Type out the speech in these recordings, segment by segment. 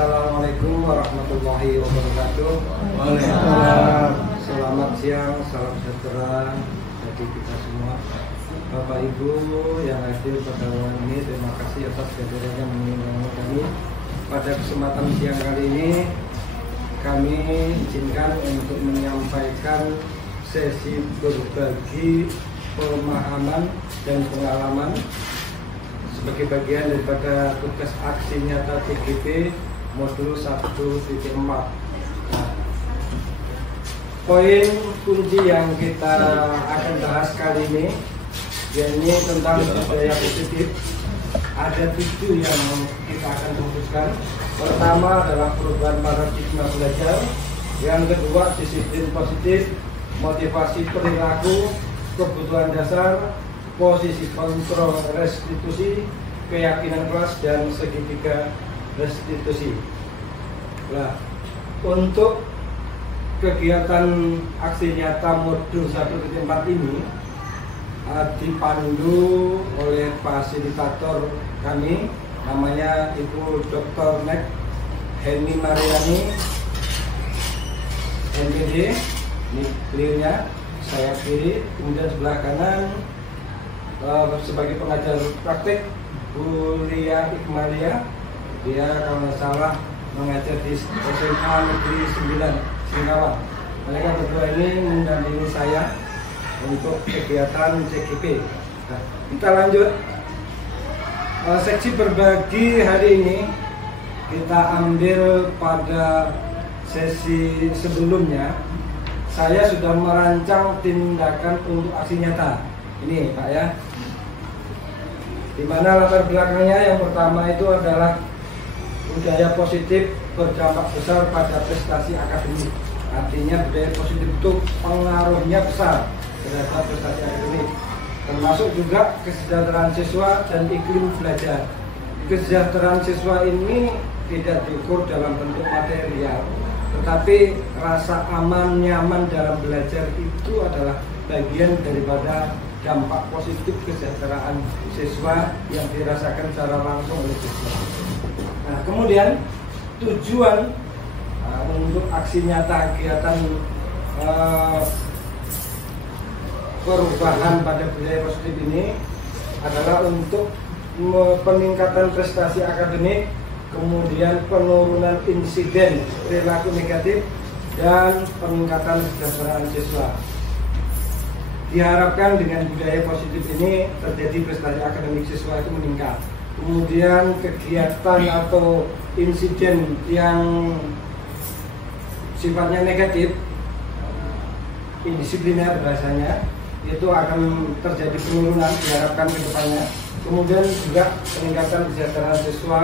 Assalamualaikum warahmatullahi wabarakatuh. Selamat siang, salam sejahtera bagi kita semua. Bapak Ibu yang hadir pada malam ini, terima kasih atas kehadirannya mengingat kami. Pada kesempatan siang kali ini, kami izinkan untuk menyampaikan sesi berbagi pemahaman dan pengalaman sebagai bagian daripada tugas aksi nyata TGP modul 1.4. Poin kunci yang kita akan bahas kali ini yakni tentang budaya positif. Ada 7 yang kita akan fokuskan. Pertama adalah perubahan paradigma belajar. Yang kedua, disiplin positif, motivasi perilaku, kebutuhan dasar, posisi kontrol restitusi, keyakinan kelas, dan segitiga restitusi. Nah, untuk kegiatan aksi nyata modul 1.4 ini dipandu oleh fasilitator kami, namanya Ibu Dr. Nek Heni Mariani, MPD. Ini beliaunya, saya kiri, kemudian sebelah kanan sebagai pengajar praktik Bu Lia Ikmalia. Dia kalau nggak salah mengajar di SMA Negeri 9 Singkawang. Mereka berdua ini mendampingi saya untuk kegiatan CGP. Nah, kita lanjut. Seksi berbagi hari ini kita ambil pada sesi sebelumnya. Saya sudah merancang tindakan untuk aksi nyata. Ini Pak ya, dimana latar belakangnya yang pertama itu adalah budaya positif berdampak besar pada prestasi akademik. Artinya budaya positif itu pengaruhnya besar terhadap prestasi akademik, termasuk juga kesejahteraan siswa dan iklim belajar. Kesejahteraan siswa ini tidak diukur dalam bentuk material, tetapi rasa aman, nyaman dalam belajar itu adalah bagian daripada dampak positif kesejahteraan siswa yang dirasakan secara langsung oleh siswa. Nah, kemudian tujuan untuk aksi nyata kegiatan perubahan pada budaya positif ini adalah untuk peningkatan prestasi akademik, kemudian penurunan insiden perilaku negatif, dan peningkatan kesejahteraan siswa. Diharapkan dengan budaya positif ini terjadi prestasi akademik siswa itu meningkat. Kemudian kegiatan atau insiden yang sifatnya negatif, indisipliner bahasanya, itu akan terjadi penurunan diharapkan ke depannya. Kemudian juga peningkatan kesejahteraan siswa,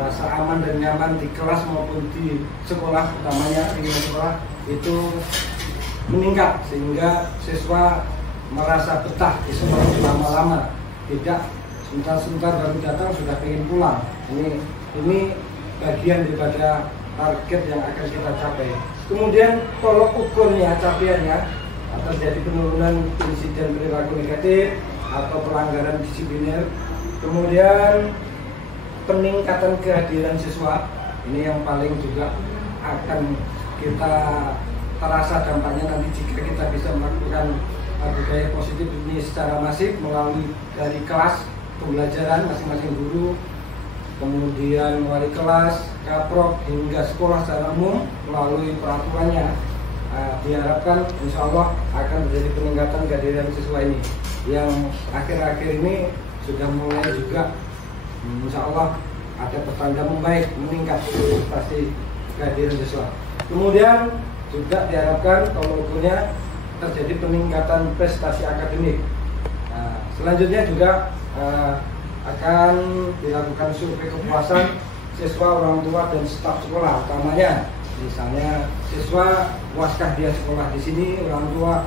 rasa aman dan nyaman di kelas maupun di sekolah, utamanya di sekolah itu meningkat sehingga siswa merasa betah di sekolah lama-lama, tidak sebentar-sebentar baru datang sudah ingin pulang. Ini bagian daripada target yang akan kita capai. Kemudian tolok ukurnya, capaiannya, terjadi penurunan insiden perilaku negatif atau pelanggaran disipliner. Kemudian peningkatan kehadiran siswa, ini yang paling juga akan kita terasa dampaknya nanti jika kita bisa melakukan budaya positif ini secara masif melalui dari kelas pembelajaran masing-masing guru, kemudian wali kelas, kaprok, hingga sekolah secara umum melalui peraturannya. Diharapkan insya Allah akan terjadi peningkatan kehadiran siswa ini yang akhir-akhir ini sudah mulai juga insya Allah ada pertanda membaik, meningkat prestasi kehadiran siswa. Kemudian juga diharapkan kalau ukurnya terjadi peningkatan prestasi akademik. Selanjutnya juga akan dilakukan survei kepuasan siswa, orang tua, dan staf sekolah. Utamanya misalnya siswa puaskah dia sekolah di sini, orang tua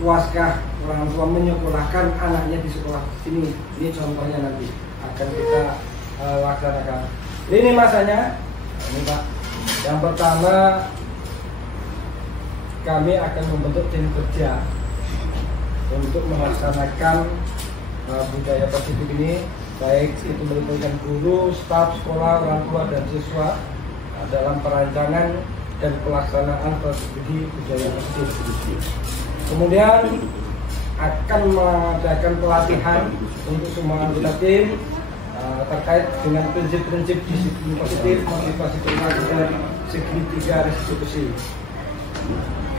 puaskah orang tua menyekolahkan anaknya di sekolah sini. Ini contohnya nanti akan kita laksanakan. Ini masanya, ini Pak. Yang pertama, kami akan membentuk tim kerja untuk melaksanakan budaya positif ini, baik itu melibatkan guru, staf sekolah, orang tua, dan siswa. dalam perancangan dan pelaksanaan strategi budaya positif. Kemudian akan mengadakan pelatihan untuk semua anggota tim terkait dengan prinsip-prinsip disiplin positif, motivasi perilaku dan segitiga restitusi.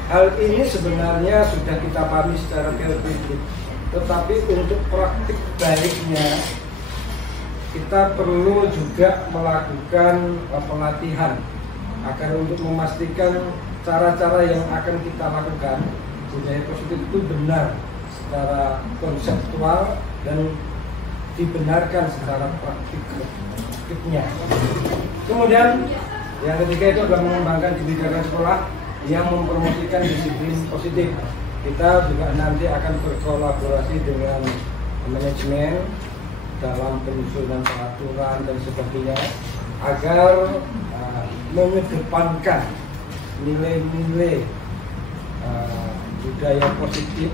Hal ini sebenarnya sudah kita pahami secara teoretik, tetapi untuk praktik baiknya kita perlu juga melakukan pelatihan agar untuk memastikan cara-cara yang akan kita lakukan budaya positif itu benar secara konseptual dan dibenarkan secara praktiknya. Kemudian yang ketiga itu adalah mengembangkan kebijakan sekolah yang mempromosikan disiplin positif. Kita juga nanti akan berkolaborasi dengan manajemen dalam penyusunan peraturan dan sebagainya agar mengedepankan nilai-nilai budaya positif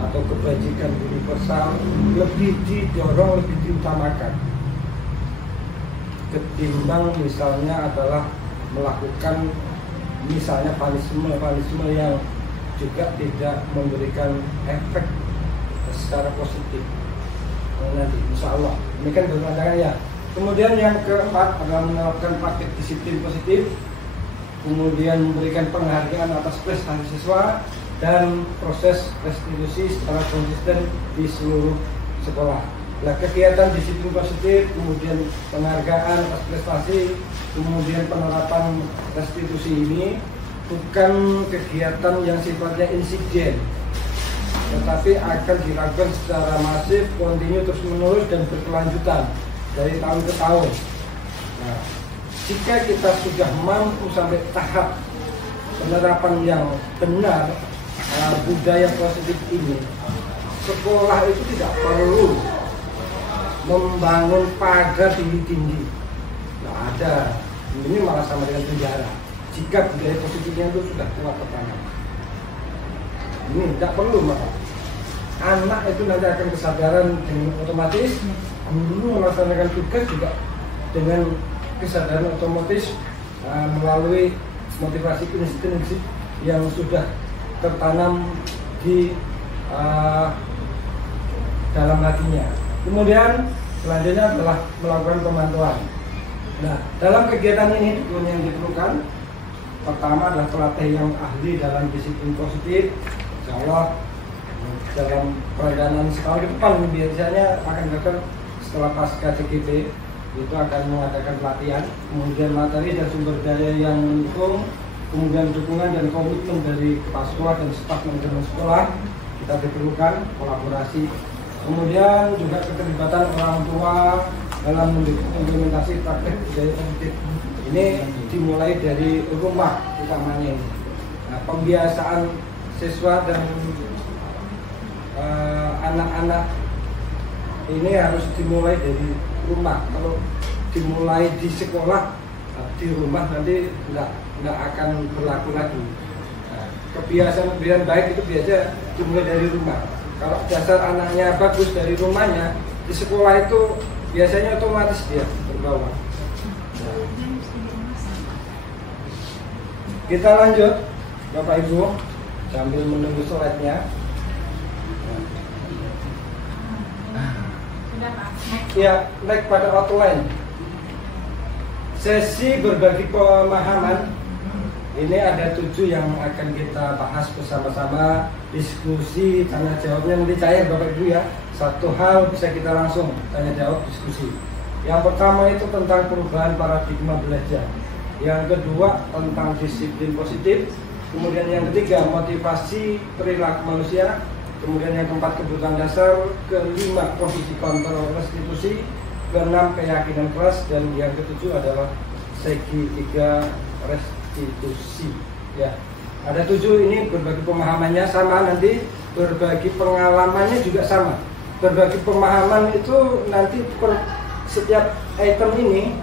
atau kebajikan universal lebih didorong, lebih diutamakan ketimbang misalnya adalah melakukan misalnya panisme yang juga tidak memberikan efek secara positif. Nanti insya Allah ini kan berpandangan ya. Kemudian yang keempat adalah menerapkan praktik disiplin positif, kemudian memberikan penghargaan atas prestasi siswa dan proses restitusi secara konsisten di seluruh sekolah. Nah, kegiatan disiplin positif, kemudian penghargaan atas prestasi, kemudian penerapan restitusi ini bukan kegiatan yang sifatnya insiden, tetapi akan dilakukan secara masif, kontinu, terus menerus dan berkelanjutan dari tahun ke tahun. Nah, jika kita sudah mampu sampai tahap penerapan yang benar budaya positif ini, sekolah itu tidak perlu membangun pagar tinggi-tinggi. Nggak ada. Ini malah sama dengan penjara. Jika budaya positifnya itu sudah kuat tertanam. Ini tidak perlu malah. Anak itu nanti akan kesadaran dengan otomatis, guru melaksanakan tugas juga dengan kesadaran otomatis melalui motivasi prinsip yang sudah tertanam di dalam hatinya. Kemudian selanjutnya adalah melakukan pemantauan. Nah, dalam kegiatan ini yang diperlukan pertama adalah pelatih yang ahli dalam disiplin positif. Insya Allah dalam perencanaan setahun ke depan biasanya akan dilakukan setelah pasca CGP itu akan mengadakan pelatihan, kemudian materi dan sumber daya yang mendukung, kemudian dukungan dan komitmen dari kepala sekolah dan staf manajemen sekolah kita diperlukan kolaborasi. Kemudian juga keterlibatan orang tua dalam implementasi praktek budaya positif. Ini dimulai dari rumah utamanya ini. Nah, pembiasaan siswa dan anak-anak ini harus dimulai dari rumah. Kalau dimulai di sekolah, di rumah nanti nggak akan berlaku lagi. Nah, kebiasaan baik itu biasa dimulai dari rumah. Kalau dasar anaknya bagus dari rumahnya, di sekolah itu biasanya otomatis dia terbawa. Nah, kita lanjut, Bapak Ibu, sambil menunggu slide-nya. Ya, naik pada outline. Sesi berbagi pemahaman ini ada 7 yang akan kita bahas bersama-sama. Diskusi, tanya jawabnya nanti cair Bapak Ibu ya. Satu hal bisa kita langsung tanya jawab diskusi. Yang pertama itu tentang perubahan paradigma belajar. Yang kedua tentang disiplin positif. Kemudian yang ketiga motivasi perilaku manusia. Kemudian yang keempat kebutuhan dasar. Kelima posisi kontrol restitusi. Keenam keyakinan keras. Dan yang ketujuh adalah segitiga restitusi. Ya, ada 7 ini berbagi pemahamannya sama, nanti berbagi pengalamannya juga sama. Berbagi pemahaman itu nanti per setiap item ini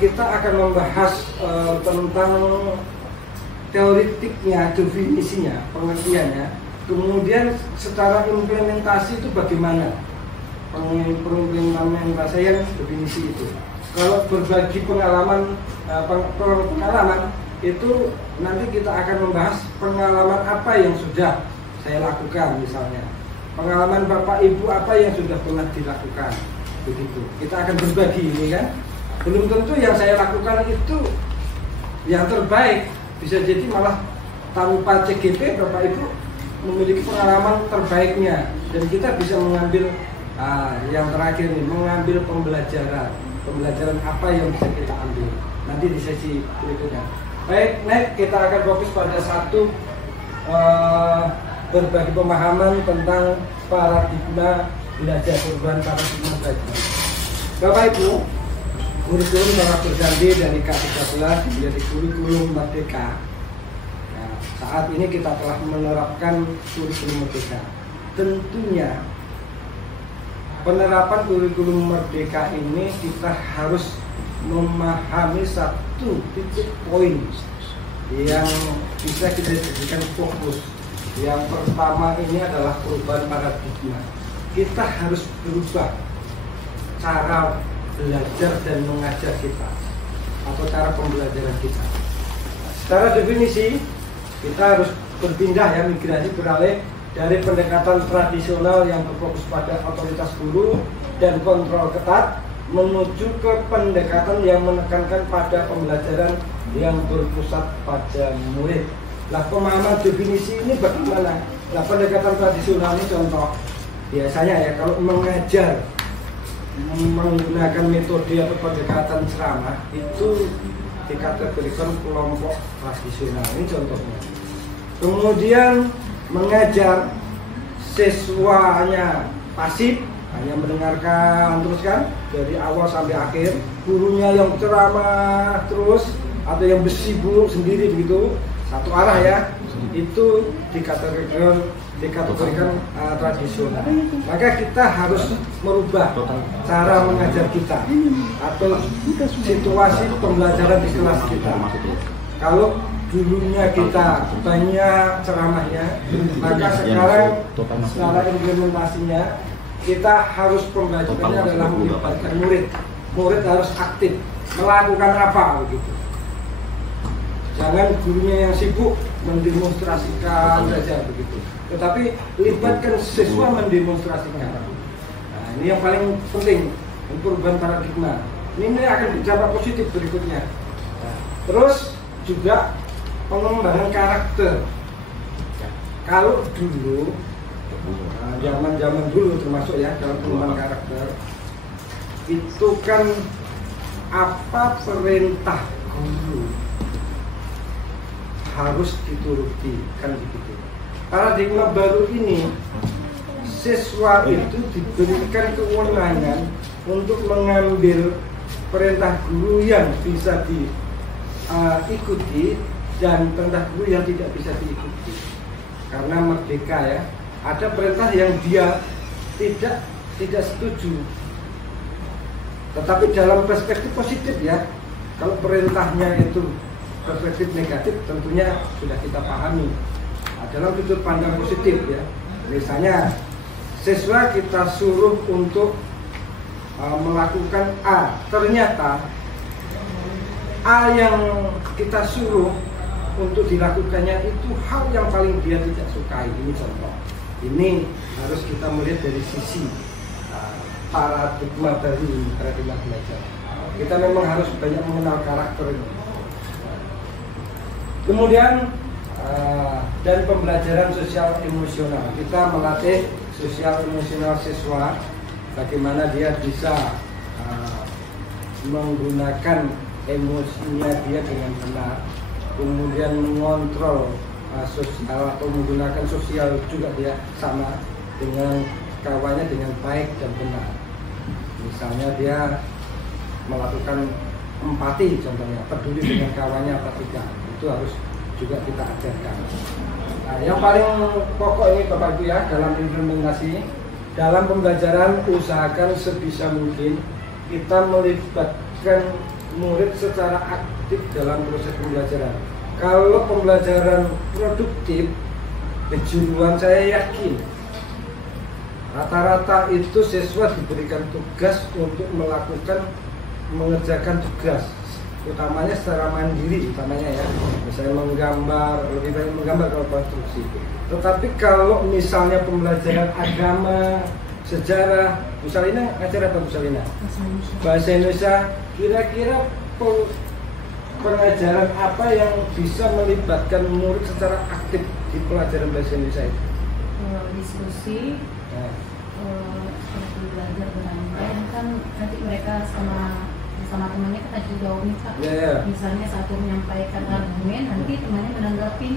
kita akan membahas tentang teoritiknya, definisinya, pengertiannya. Kemudian secara implementasi itu bagaimana pengimplementasian definisi itu. kalau berbagi pengalaman itu nanti kita akan membahas pengalaman apa yang sudah saya lakukan, misalnya pengalaman Bapak Ibu apa yang sudah pernah dilakukan, begitu. Kita akan berbagi ini kan. Belum tentu yang saya lakukan itu yang terbaik, bisa jadi malah tanpa CGP Bapak Ibu memiliki pengalaman terbaiknya, dan kita bisa mengambil yang terakhir nih, mengambil pembelajaran apa yang bisa kita ambil nanti di sesi berikutnya. Baik, next kita akan fokus pada satu berbagi pemahaman tentang paradigma belajar perubahan paradigma belajar. Bapak Ibu, kurikulum telah berganti dari K13 menjadi kurikulum Merdeka. Nah, saat ini kita telah menerapkan kurikulum Merdeka. Tentunya penerapan kurikulum Merdeka ini kita harus memahami satu titik poin yang bisa kita jadikan fokus. Yang pertama ini adalah perubahan paradigma. Kita harus berubah cara belajar dan mengajar kita, atau cara pembelajaran kita. Secara definisi kita harus berpindah ya, migrasi, beralih dari pendekatan tradisional yang berfokus pada otoritas guru dan kontrol ketat menuju ke pendekatan yang menekankan pada pembelajaran yang berpusat pada murid. Nah, pemahaman definisi ini bagaimana? Nah, pendekatan tradisional ini contoh biasanya ya, kalau mengajar menggunakan metode atau pendekatan ceramah itu dikategorikan kelompok tradisional, ini contohnya. Kemudian mengajar siswanya pasif, hanya mendengarkan terus kan dari awal sampai akhir, gurunya yang ceramah terus atau yang bersibuk sendiri begitu, satu arah ya, itu dikategorikan tradisional. Maka kita harus merubah cara mengajar kita atau situasi pembelajaran di kelas kita. Kalau dulunya kita banyak ceramahnya, maka sekarang secara implementasinya kita harus pembelajarannya adalah melibatkan murid. Murid harus aktif melakukan apa begitu. Jangan gurunya yang sibuk mendemonstrasikan saja begitu, tetapi libatkan siswa mendemonstrasikan. Nah, ini yang paling penting, perubahan paradigma. Ini akan berdampak positif berikutnya. Nah, terus juga pengembangan karakter. Kalau dulu, zaman dulu termasuk ya dalam pengembangan karakter, itu kan apa perintah guru harus dituruti, kan begitu. Paradigma baru ini, siswa itu diberikan kewenangan untuk mengambil perintah guru yang bisa diikuti dan perintah guru yang tidak bisa diikuti. Karena merdeka ya, ada perintah yang dia tidak setuju, tetapi dalam perspektif positif ya. Kalau perintahnya itu perspektif negatif, tentunya sudah kita pahami. Nah, dalam sudut pandang positif ya, misalnya siswa kita suruh untuk melakukan A, ternyata A yang kita suruh untuk dilakukannya itu hal yang paling dia tidak sukai. Ini contoh. Ini harus kita melihat dari sisi paradigma baru ini, paradigma belajar. Kita memang harus banyak mengenal karakter ini. Kemudian dan pembelajaran sosial emosional. Kita melatih sosial emosional siswa, bagaimana dia bisa menggunakan emosinya dia dengan benar, kemudian mengontrol sosial atau menggunakan sosial juga dia sama dengan kawannya dengan baik dan benar. Misalnya dia melakukan empati, contohnya peduli dengan kawannya apa tidak, itu harus juga kita ajarkan. Nah, yang paling pokok ini Bapak Ibu ya, dalam implementasi, dalam pembelajaran usahakan sebisa mungkin kita melibatkan murid secara aktif dalam proses pembelajaran. Kalau pembelajaran produktif, kejuruan saya yakin rata-rata itu siswa diberikan tugas untuk melakukan mengerjakan tugas, utamanya secara mandiri utamanya ya, misalnya menggambar, lebih baik menggambar kalau konstruksi. Tetapi kalau misalnya pembelajaran agama, sejarah, Bu Salina ngajar apa Bu Salina? Bahasa Indonesia. Kira-kira pengajaran apa yang bisa melibatkan murid secara aktif di pelajaran bahasa Indonesia itu? Diskusi, seperti belajar bermain kan nanti mereka sama temannya kita juga nih Pak. Misalnya satu menyampaikan argumen, nanti temannya menanggapi.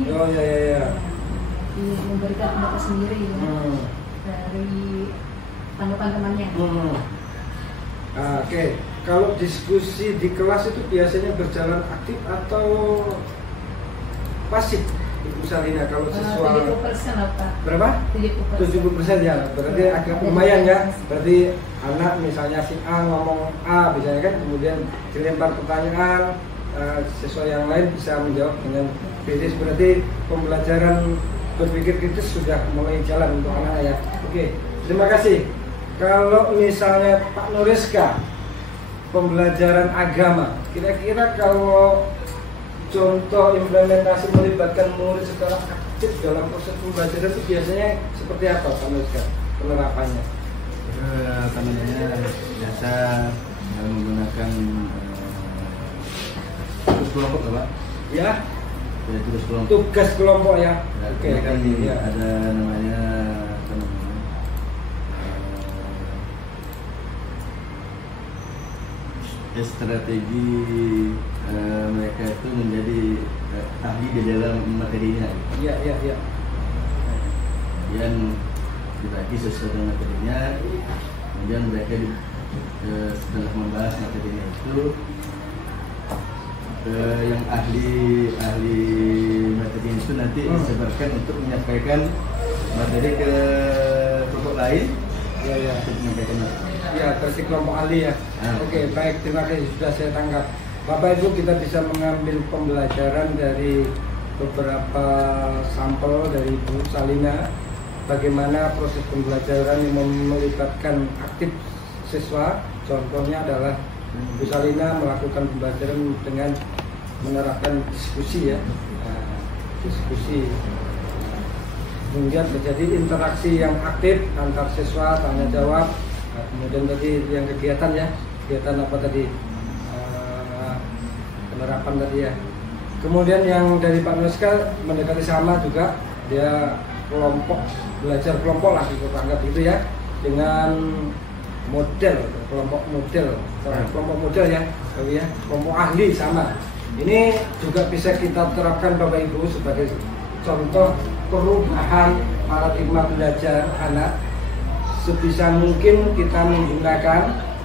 Memberikan pendapat sendiri dari tanggapan temannya. Oke. Kalau diskusi di kelas itu biasanya berjalan aktif atau pasif, Ibu Salina? Kalau siswa 70% lah Pak. Berapa? 70% ya. Berarti agak lumayan ya. Berarti anak misalnya si A ngomong A, misalnya kan, kemudian dilempar pertanyaan, siswa yang lain bisa menjawab dengan B. Berarti pembelajaran berpikir kritis sudah mulai jalan untuk anak ya. Oke, terima kasih. Kalau misalnya Pak Nuriska, pembelajaran agama, kira-kira kalau contoh implementasi melibatkan murid secara aktif dalam proses pembelajaran itu biasanya seperti apa Pak Nuriska penerapannya? Biasa menggunakan tugas kelompok Pak. Ya, tugas kelompok. Tugas kelompok ya. Oke, kan ya. Ada namanya strategi mereka itu menjadi ahli di dalam materinya. Iya. Kemudian dibagi sesuai dengan materinya. Kemudian mereka setelah membahas materinya itu, yang ahli materi itu nanti disebarkan untuk menyampaikan materi ke kelompok lain. Untuk menyampaikan materi. Ya, versi kelompok ahli ya. Oke, baik, terima kasih sudah saya tangkap. Bapak Ibu, kita bisa mengambil pembelajaran dari beberapa sampel dari Bu Salina, bagaimana proses pembelajaran yang melibatkan aktif siswa. Contohnya adalah Bu Salina melakukan pembelajaran dengan menerapkan diskusi ya, diskusi. Kemudian terjadi interaksi yang aktif antar siswa, tanya jawab. Kemudian tadi yang kegiatan ya, kegiatan apa tadi, penerapan tadi ya. Kemudian yang dari Pak Nuriska mendekati sama juga, dia kelompok, belajar kelompok lah kita anggap itu ya, dengan model, kelompok model ya, kelompok ahli sama. Ini juga bisa kita terapkan Bapak Ibu sebagai contoh perubahan paradigma belajar anak. Sebisa mungkin kita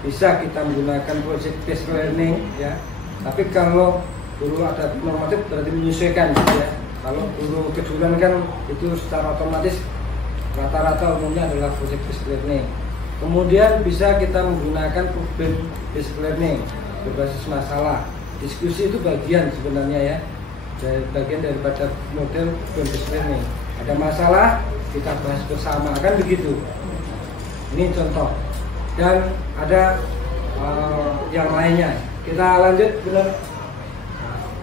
bisa kita menggunakan project based learning ya. Tapi kalau guru ada normatif berarti menyesuaikan ya. Kalau guru kejuruan kan itu secara otomatis rata-rata umumnya adalah project based learning. Kemudian bisa kita menggunakan problem based learning berbasis masalah. Diskusi itu bagian sebenarnya ya, bagian daripada model problem based learning. Ada masalah kita bahas bersama, kan begitu. Ini contoh, dan ada yang lainnya. Kita lanjut, benar.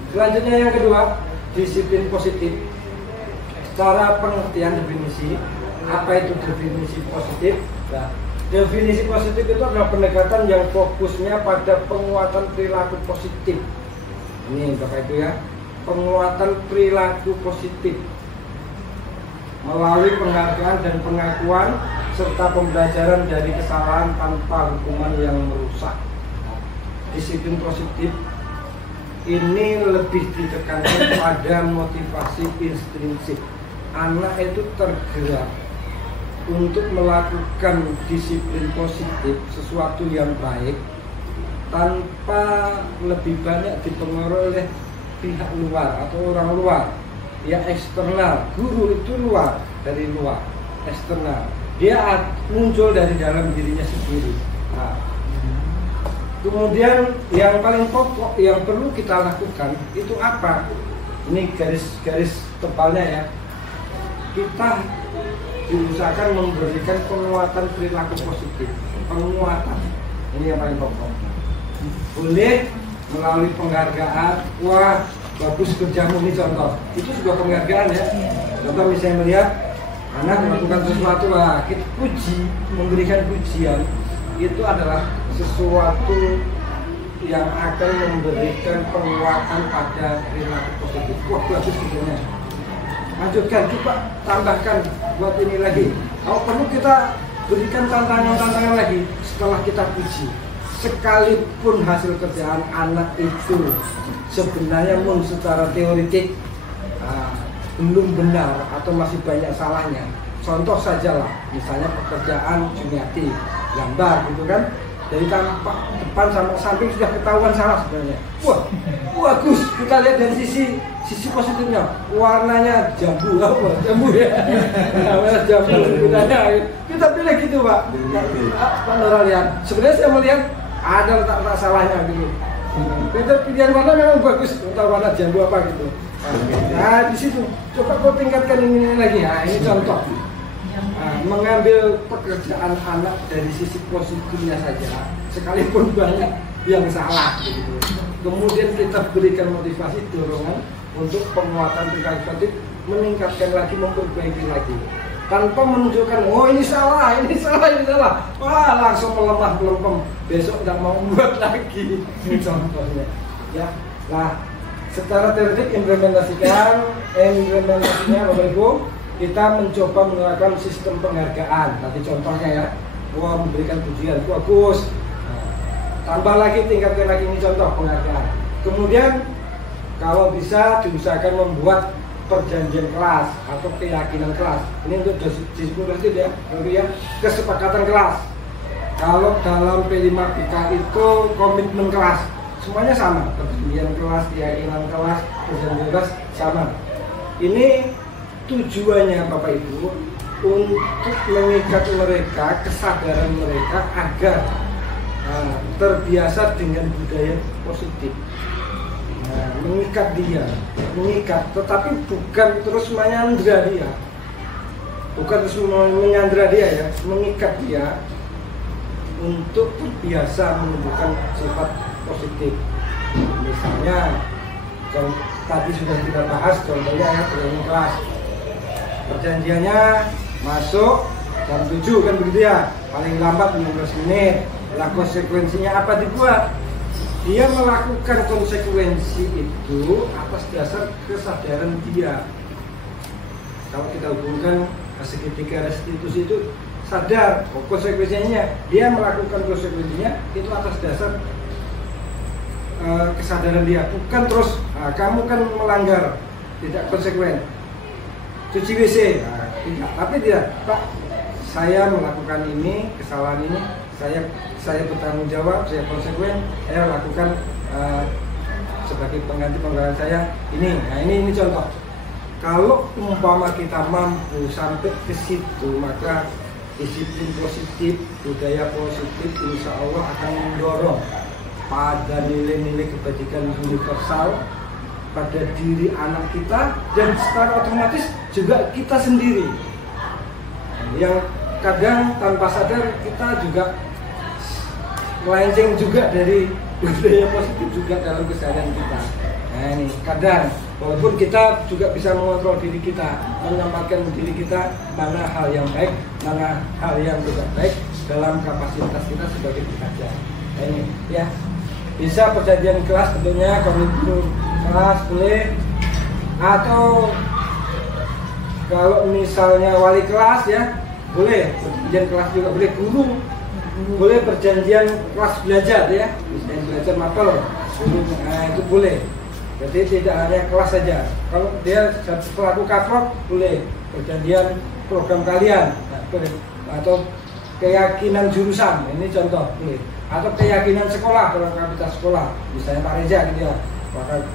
Selanjutnya yang kedua, disiplin positif. Secara pengertian definisi, apa itu definisi positif? Nah, definisi positif itu adalah pendekatan yang fokusnya pada penguatan perilaku positif. Ini Bapak Ibu ya, penguatan perilaku positif melalui penghargaan dan pengakuan serta pembelajaran dari kesalahan tanpa hukuman yang merusak. Disiplin positif ini lebih ditekankan pada motivasi intrinsik. Anak itu tergerak untuk melakukan disiplin positif, sesuatu yang baik, tanpa lebih banyak dipengaruhi oleh pihak luar atau orang luar. Ya, eksternal, guru itu luar, dari luar, eksternal. Dia muncul dari dalam dirinya sendiri. Nah, kemudian yang paling pokok yang perlu kita lakukan itu apa? Ini garis-garis tebalnya ya. Kita diusahakan memberikan penguatan perilaku positif. Penguatan ini yang paling pokok. boleh melalui penghargaan. Wah, bagus kerjamu, ini contoh. Itu juga penghargaan ya. Contoh misalnya melihat anak melakukan sesuatu, wah kita puji, memberikan pujian, itu adalah sesuatu yang akan memberikan penguatan pada perilaku positif. Wah, bagus sebetulnya. Lanjutkan, coba tambahkan buat ini lagi. Kalau perlu kita berikan tantangan lagi setelah kita puji. Sekalipun hasil kerjaan anak itu sebenarnya secara teoritik belum benar atau masih banyak salahnya. Contoh saja lah, misalnya pekerjaan Juniati, gambar gitu kan, dari tampak depan sampai samping sudah ketahuan salah sebenarnya. Wah, bagus. Kita lihat dari sisi positifnya, warnanya jambu, jambu ya, warna jambu. Kita pilih gitu Pak. Pak Nora lihat. Sebenarnya saya melihat ada letak salahnya gitu. Kita pilihan warna memang bagus, entah warna jambu apa gitu. Nah di situ coba kau tingkatkan ini lagi. Nah ini contoh. Mengambil pekerjaan anak dari sisi positifnya saja, sekalipun banyak yang salah gitu. Kemudian kita berikan motivasi, dorongan untuk penguatan perilaku positif, meningkatkan lagi, memperbaiki lagi, tanpa menunjukkan oh ini salah, wah langsung melemah melempem, besok tidak mau buat lagi. Ini contohnya ya. Nah secara teoretik implementasinya Bapak Ibu, kita mencoba menggunakan sistem penghargaan. Tadi contohnya ya, wah memberikan pujian, bagus. Tambah lagi, tingkatkan lagi, ini contoh penghargaan. Kemudian kalau bisa diusahakan membuat perjanjian kelas atau keyakinan kelas. Ini untuk diskusi ya, kesepakatan kelas. Kalau dalam P5PK itu komitmen kelas, semuanya sama. Perjanjian kelas, keyakinan kelas, perjanjian kelas sama. Ini tujuannya Bapak Ibu untuk mengikat mereka, kesadaran mereka agar terbiasa dengan budaya positif. Mengikat, tetapi bukan terus menyandra dia, ya, mengikat dia untuk terbiasa menunjukkan sifat positif. Misalnya, tadi sudah kita bahas contohnya ya, perjanjian kelas. Perjanjiannya masuk jam 7 kan begitu ya, paling lambat 15 menit. Nah konsekuensinya apa dibuat? Dia melakukan konsekuensi itu atas dasar kesadaran dia. Kalau kita hubungkan segitiga restitusi itu sadar konsekuensinya, dia melakukan konsekuensinya itu atas dasar kesadaran dia, bukan terus kamu kan melanggar, tidak konsekuen, cuci WC, tidak. Tapi dia, Pak, saya melakukan ini, kesalahan ini, saya bertanggung jawab, saya konsekuen, saya lakukan sebagai pengganti pengganti saya ini. Nah ini contoh. Kalau umpama kita mampu sampai ke situ, maka disiplin positif, budaya positif, insya Allah akan mendorong pada nilai-nilai kebajikan universal pada diri anak kita, dan secara otomatis juga kita sendiri. Yang kadang tanpa sadar kita juga melenceng juga dari budaya positif juga dalam keseharian kita. Nah ini kadang walaupun kita juga bisa mengontrol diri kita, menyampaikan diri kita mana hal yang baik, mana hal yang tidak baik dalam kapasitas kita sebagai pekerja. Nah ini ya, bisa perjanjian kelas tentunya, komitmen kelas boleh, atau kalau misalnya wali kelas ya boleh, perjanjian kelas juga boleh, guru boleh perjanjian kelas belajar ya, misalnya belajar mapel, nah itu boleh. Jadi tidak hanya kelas saja. Kalau dia selaku kaprok boleh perjanjian program kalian, nah, boleh. Atau keyakinan jurusan, ini contoh boleh. Atau keyakinan sekolah, dalam kapasitas sekolah, misalnya Pak Reza gitu ya, maka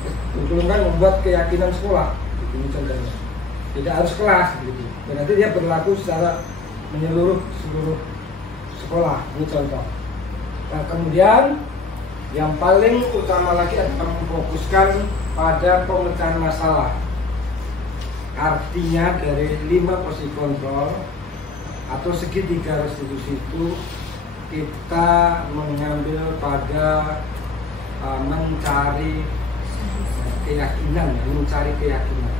kan membuat keyakinan sekolah, ini contohnya. Tidak harus kelas gitu. Dan nanti dia berlaku secara menyeluruh seluruh sekolah, ini contoh. Nah kemudian yang paling utama lagi adalah memfokuskan pada pemecahan masalah. Artinya dari 5 posisi kontrol atau segitiga restitusi itu kita mengambil pada mencari keyakinan, mencari keyakinan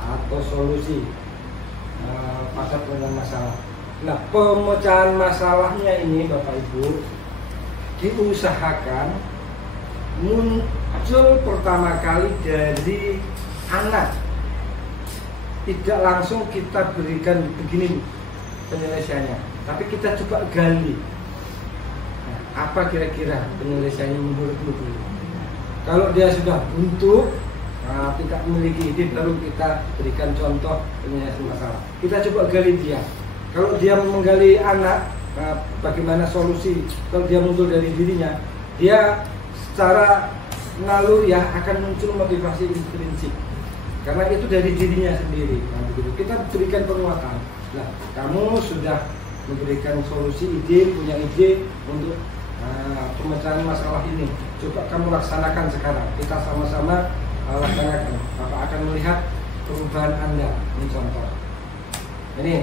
atau solusi pada pemecahan masalah. Nah, pemecahan masalahnya ini Bapak Ibu diusahakan muncul pertama kali dari anak. Tidak langsung kita berikan begini penyelesaiannya, tapi kita coba gali. Nah, apa kira-kira penyelesaiannya menurutmu dulu? Kalau dia sudah buntu, tidak memiliki ide, baru kita berikan contoh penyelesaian masalah. Kita coba gali dia. Kalau dia menggali anak, bagaimana solusi? Kalau dia muncul dari dirinya, dia secara naluri ya akan muncul motivasi intrinsik. Karena itu dari dirinya sendiri. Nah, begitu kita berikan penguatan. Nah, kamu sudah memberikan solusi, ide, punya ide untuk pemecahan masalah ini. Coba kamu laksanakan sekarang. Kita sama-sama laksanakan. Bapak akan melihat perubahan Anda. Ini contoh. Ini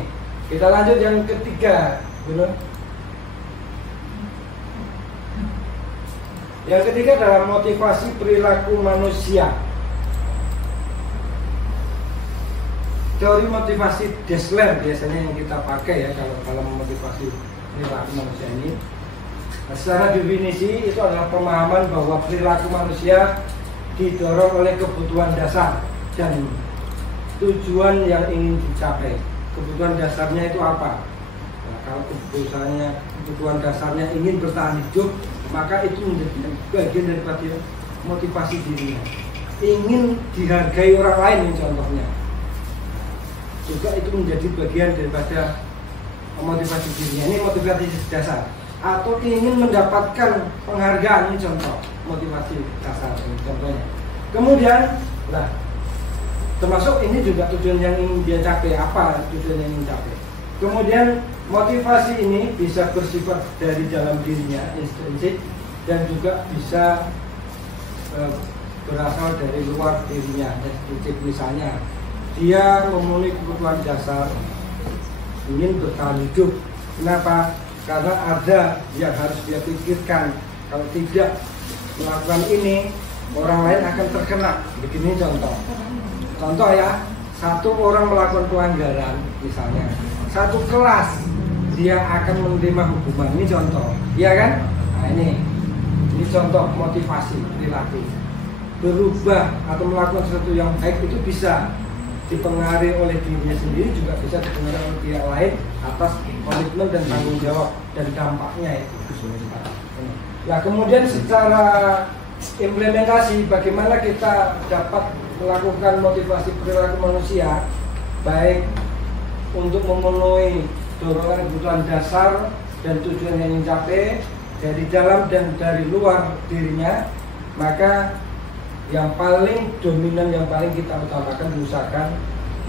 kita lanjut yang ketiga, benar? Yang ketiga adalah motivasi perilaku manusia. Teori motivasi Dassler biasanya yang kita pakai ya kalau dalam motivasi perilaku manusia ini. Nah, secara definisi itu adalah pemahaman bahwa perilaku manusia didorong oleh kebutuhan dasar dan tujuan yang ingin dicapai. Kebutuhan dasarnya itu apa? Nah, kalau kebutuhan dasarnya ingin bertahan hidup, maka itu menjadi bagian daripada motivasi dirinya. Ingin dihargai orang lain contohnya, juga itu menjadi bagian daripada motivasi dirinya. Ini motivasi dasar. Atau ingin mendapatkan penghargaan, ini contoh motivasi dasar ini contohnya. Kemudian, nah, termasuk ini juga tujuan yang ingin dia capai. Apa tujuan yang ingin capai? Kemudian motivasi ini bisa bersifat dari dalam dirinya, intrinsik, dan juga bisa berasal dari luar dirinya, ekstrinsi. Misalnya dia memenuhi kebutuhan dasar, ingin bertahan hidup. Kenapa? Karena ada yang harus dia pikirkan. Kalau tidak melakukan ini, orang lain akan terkena. Begini contoh ya, satu orang melakukan pelanggaran misalnya, satu kelas dia akan menerima hukuman. Ini contoh, iya kan? Nah ini contoh motivasi perilaku. Berubah atau melakukan sesuatu yang baik itu bisa dipengaruhi oleh dirinya sendiri, juga bisa dipengaruhi oleh pihak lain atas komitmen dan tanggung jawab dan dampaknya itu. Nah, kemudian secara implementasi bagaimana kita dapat melakukan motivasi perilaku manusia, baik untuk memenuhi dorongan kebutuhan dasar dan tujuan yang dicapai dari dalam dan dari luar dirinya, maka yang paling dominan, yang paling kita utamakan, diusahakan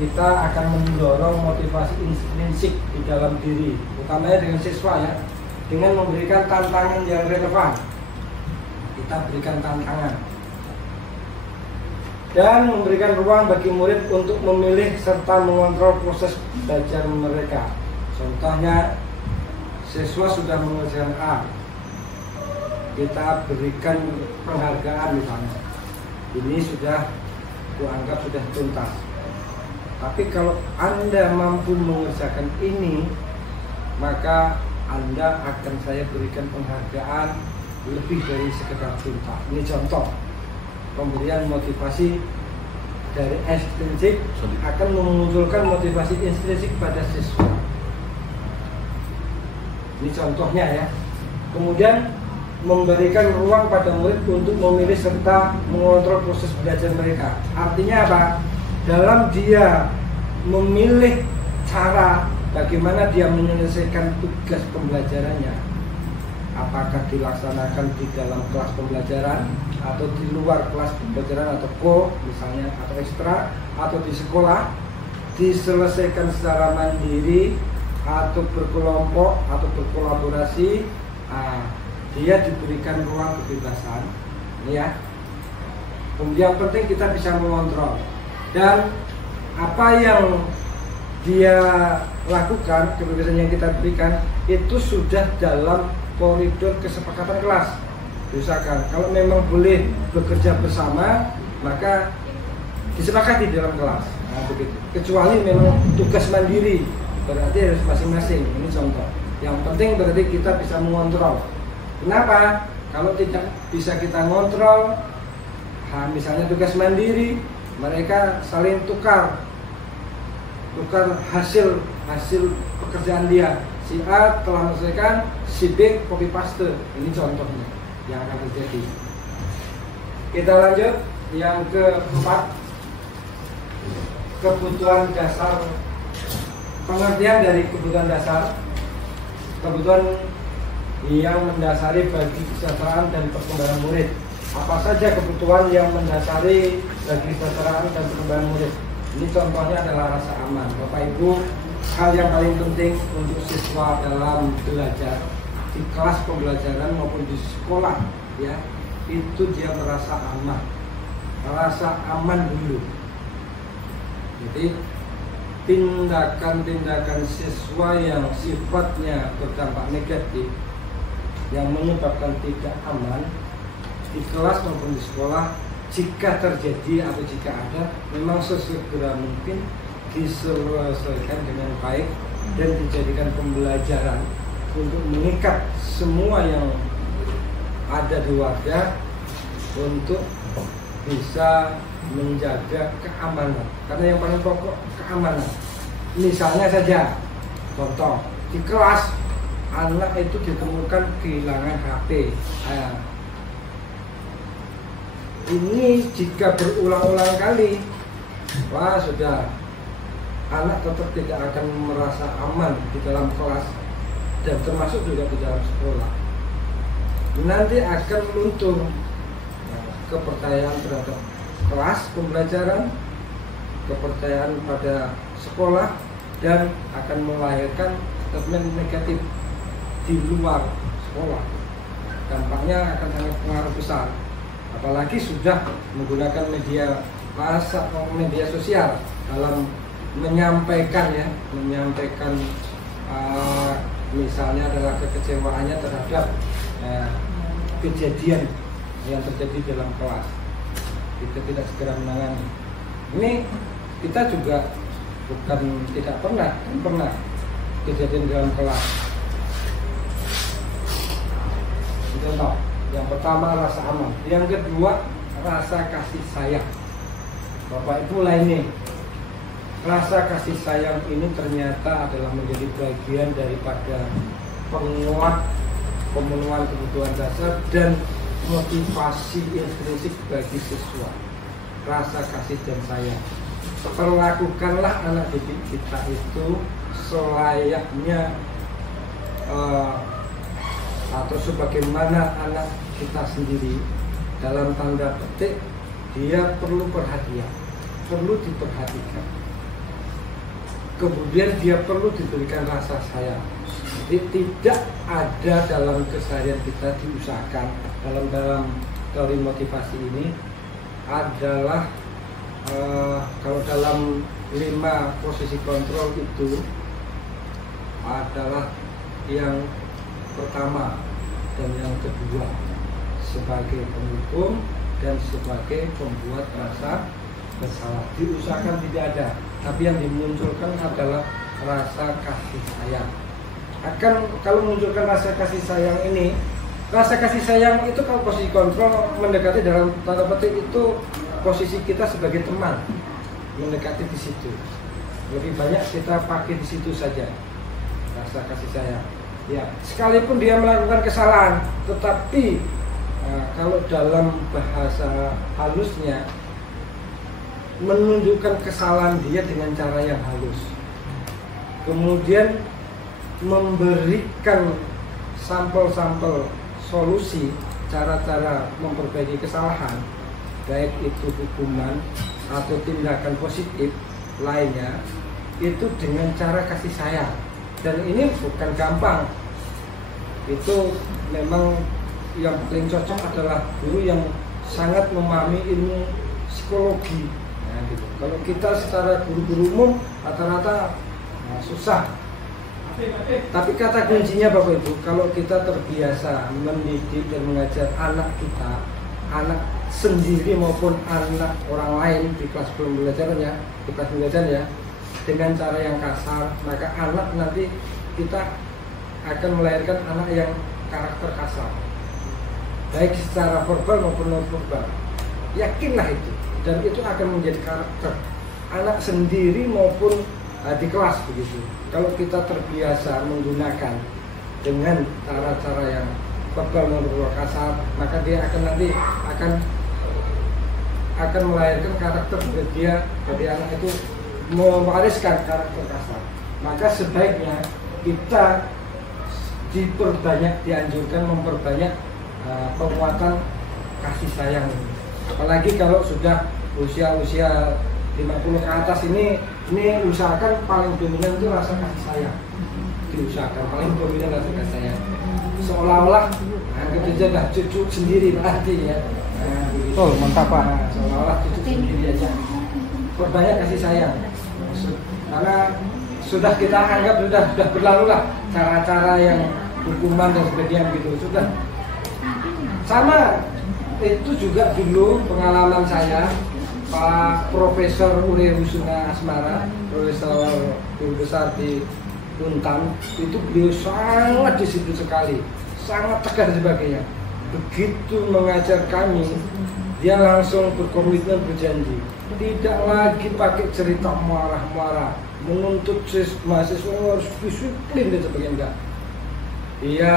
kita akan mendorong motivasi intrinsik di dalam diri, utamanya dengan siswa ya, dengan memberikan tantangan yang relevan. Kita berikan tantangan dan memberikan ruang bagi murid untuk memilih serta mengontrol proses belajar mereka. Contohnya, siswa sudah mengerjakan A, kita berikan penghargaan misalnya. Ini sudah kuanggap sudah tuntas. Tapi kalau Anda mampu mengerjakan ini, maka Anda akan saya berikan penghargaan lebih dari sekedar tuntas. Ini contoh pemberian motivasi dari ekstrinsik akan memunculkan motivasi intrinsik pada siswa. Ini contohnya ya. Kemudian memberikan ruang pada murid untuk memilih serta mengontrol proses belajar mereka. Artinya apa? Dalam dia memilih cara bagaimana dia menyelesaikan tugas pembelajarannya, apakah dilaksanakan di dalam kelas pembelajaran atau di luar kelas pembelajaran atau misalnya atau ekstra atau di sekolah, diselesaikan secara mandiri atau berkelompok atau berkolaborasi. Dia diberikan ruang kebebasan, ya. Yang penting kita bisa mengontrol, dan apa yang dia lakukan, kebebasan yang kita berikan itu sudah dalam koridor kesepakatan kelas. diusahakan. Kalau memang boleh bekerja bersama, maka disepakati dalam kelas. Nah, begitu. Kecuali memang tugas mandiri, berarti harus masing-masing. Ini contoh. Yang penting berarti kita bisa mengontrol. Kenapa? Kalau tidak bisa kita ngontrol, misalnya tugas mandiri, mereka saling tukar hasil pekerjaan dia. Si A telah menyelesaikan, si B copy paste. Ini contohnya yang akan terjadi. Kita lanjut yang keempat, kebutuhan dasar. Pengertian dari kebutuhan dasar, kebutuhan yang mendasari bagi kesejahteraan dan perkembangan murid. Apa saja kebutuhan yang mendasari bagi kesejahteraan dan perkembangan murid? Ini contohnya adalah rasa aman. Bapak Ibu, hal yang paling penting untuk siswa dalam belajar di kelas pembelajaran maupun di sekolah, ya, itu dia merasa aman. Rasa aman dulu. Jadi tindakan-tindakan siswa yang sifatnya berdampak negatif, yang menyebabkan tidak aman di kelas maupun di sekolah, jika terjadi atau jika ada, memang sesegera mungkin diselesaikan dengan baik dan dijadikan pembelajaran untuk mengikat semua yang ada di warga untuk bisa menjaga keamanan. Karena yang paling pokok keamanan. Misalnya saja, contoh di kelas anak itu ditemukan kehilangan HP. Ini jika berulang-ulang kali, wah sudah, anak tetap tidak akan merasa aman di dalam kelas dan termasuk juga di dalam sekolah. Nanti akan luntur kepercayaan terhadap kelas pembelajaran, kepercayaan pada sekolah, dan akan melahirkan statement negatif di luar sekolah. Dampaknya akan sangat pengaruh besar. Apalagi sudah menggunakan media sosial dalam menyampaikan misalnya adalah kekecewaannya terhadap kejadian yang terjadi dalam kelas. Kita tidak segera menangani. Ini kita juga bukan tidak pernah kejadian dalam kelas. Contoh, yang pertama rasa aman, yang kedua rasa kasih sayang. Bapak Ibu lainnya, rasa kasih sayang ini ternyata adalah menjadi bagian daripada penguat pemenuhan kebutuhan dasar dan motivasi intrinsik bagi siswa. Rasa kasih dan sayang. Perlakukanlah anak didik kita itu selayaknya atau sebagaimana anak kita sendiri. Dalam tanda petik, dia perlu perhatian, perlu diperhatikan. Kemudian dia perlu diberikan rasa sayang. Jadi tidak ada dalam keseharian kita diusahakan dalam teori motivasi ini adalah kalau dalam 5 posisi kontrol itu adalah yang pertama dan yang kedua sebagai penghukum dan sebagai pembuat rasa bersalah. Diusahakan tidak ada, tapi yang dimunculkan adalah rasa kasih sayang. Kalau munculkan rasa kasih sayang ini, rasa kasih sayang itu kalau posisi kontrol mendekati dalam tanda petik itu posisi kita sebagai teman, mendekati di situ. Lebih banyak kita pakai di situ saja rasa kasih sayang. Ya, sekalipun dia melakukan kesalahan, tetapi kalau dalam bahasa halusnya menunjukkan kesalahan dia dengan cara yang halus. Kemudian memberikan sampel-sampel solusi, cara-cara memperbaiki kesalahan, baik itu hukuman atau tindakan positif lainnya, itu dengan cara kasih sayang. Dan ini bukan gampang. Itu memang yang paling cocok adalah guru yang sangat memahami ilmu psikologi. Nah, gitu. Kalau kita secara guru-guru umum rata-rata susah. Tapi kata kuncinya Bapak Ibu, kalau kita terbiasa mendidik dan mengajar anak kita, anak sendiri maupun anak orang lain di kelas pembelajarannya, di kelas belajar ya, dengan cara yang kasar, maka anak nanti kita akan melahirkan anak yang karakter kasar, baik secara verbal maupun non verbal. Yakinlah itu, dan itu akan menjadi karakter anak sendiri maupun di kelas begitu. Kalau kita terbiasa menggunakan dengan cara-cara yang verbal maupun kasar, maka dia akan nanti akan melahirkan karakter dia, jadi anak itu mewariskan karakter kasar. Maka sebaiknya kita dianjurkan memperbanyak penguatan kasih sayang. Apalagi kalau sudah usia 50 ke atas ini usahakan paling dominan itu rasa kasih sayang. Diusahakan paling dominan rasa kasih sayang. Seolah-olah anggap saja dah cucu sendiri berarti ya. Oh, mantap Pak. Seolah-olah cucu sendiri aja. Perbanyak kasih sayang. Karena sudah kita anggap sudah berlalu lah cara-cara yang hukuman dan sebagainya gitu. Sudah. Sama itu juga dulu pengalaman saya, Pak Profesor Ure Husuna Asmara, Profesor Guru Besar di Untan, itu beliau sangat disiplin sekali, sangat tegas dan sebagainya. Begitu mengajar kami, dia langsung berkomitmen berjanji, tidak lagi pakai cerita marah-marah, menuntut mahasiswa harus disiplin dan sebagainya. Enggak. Dia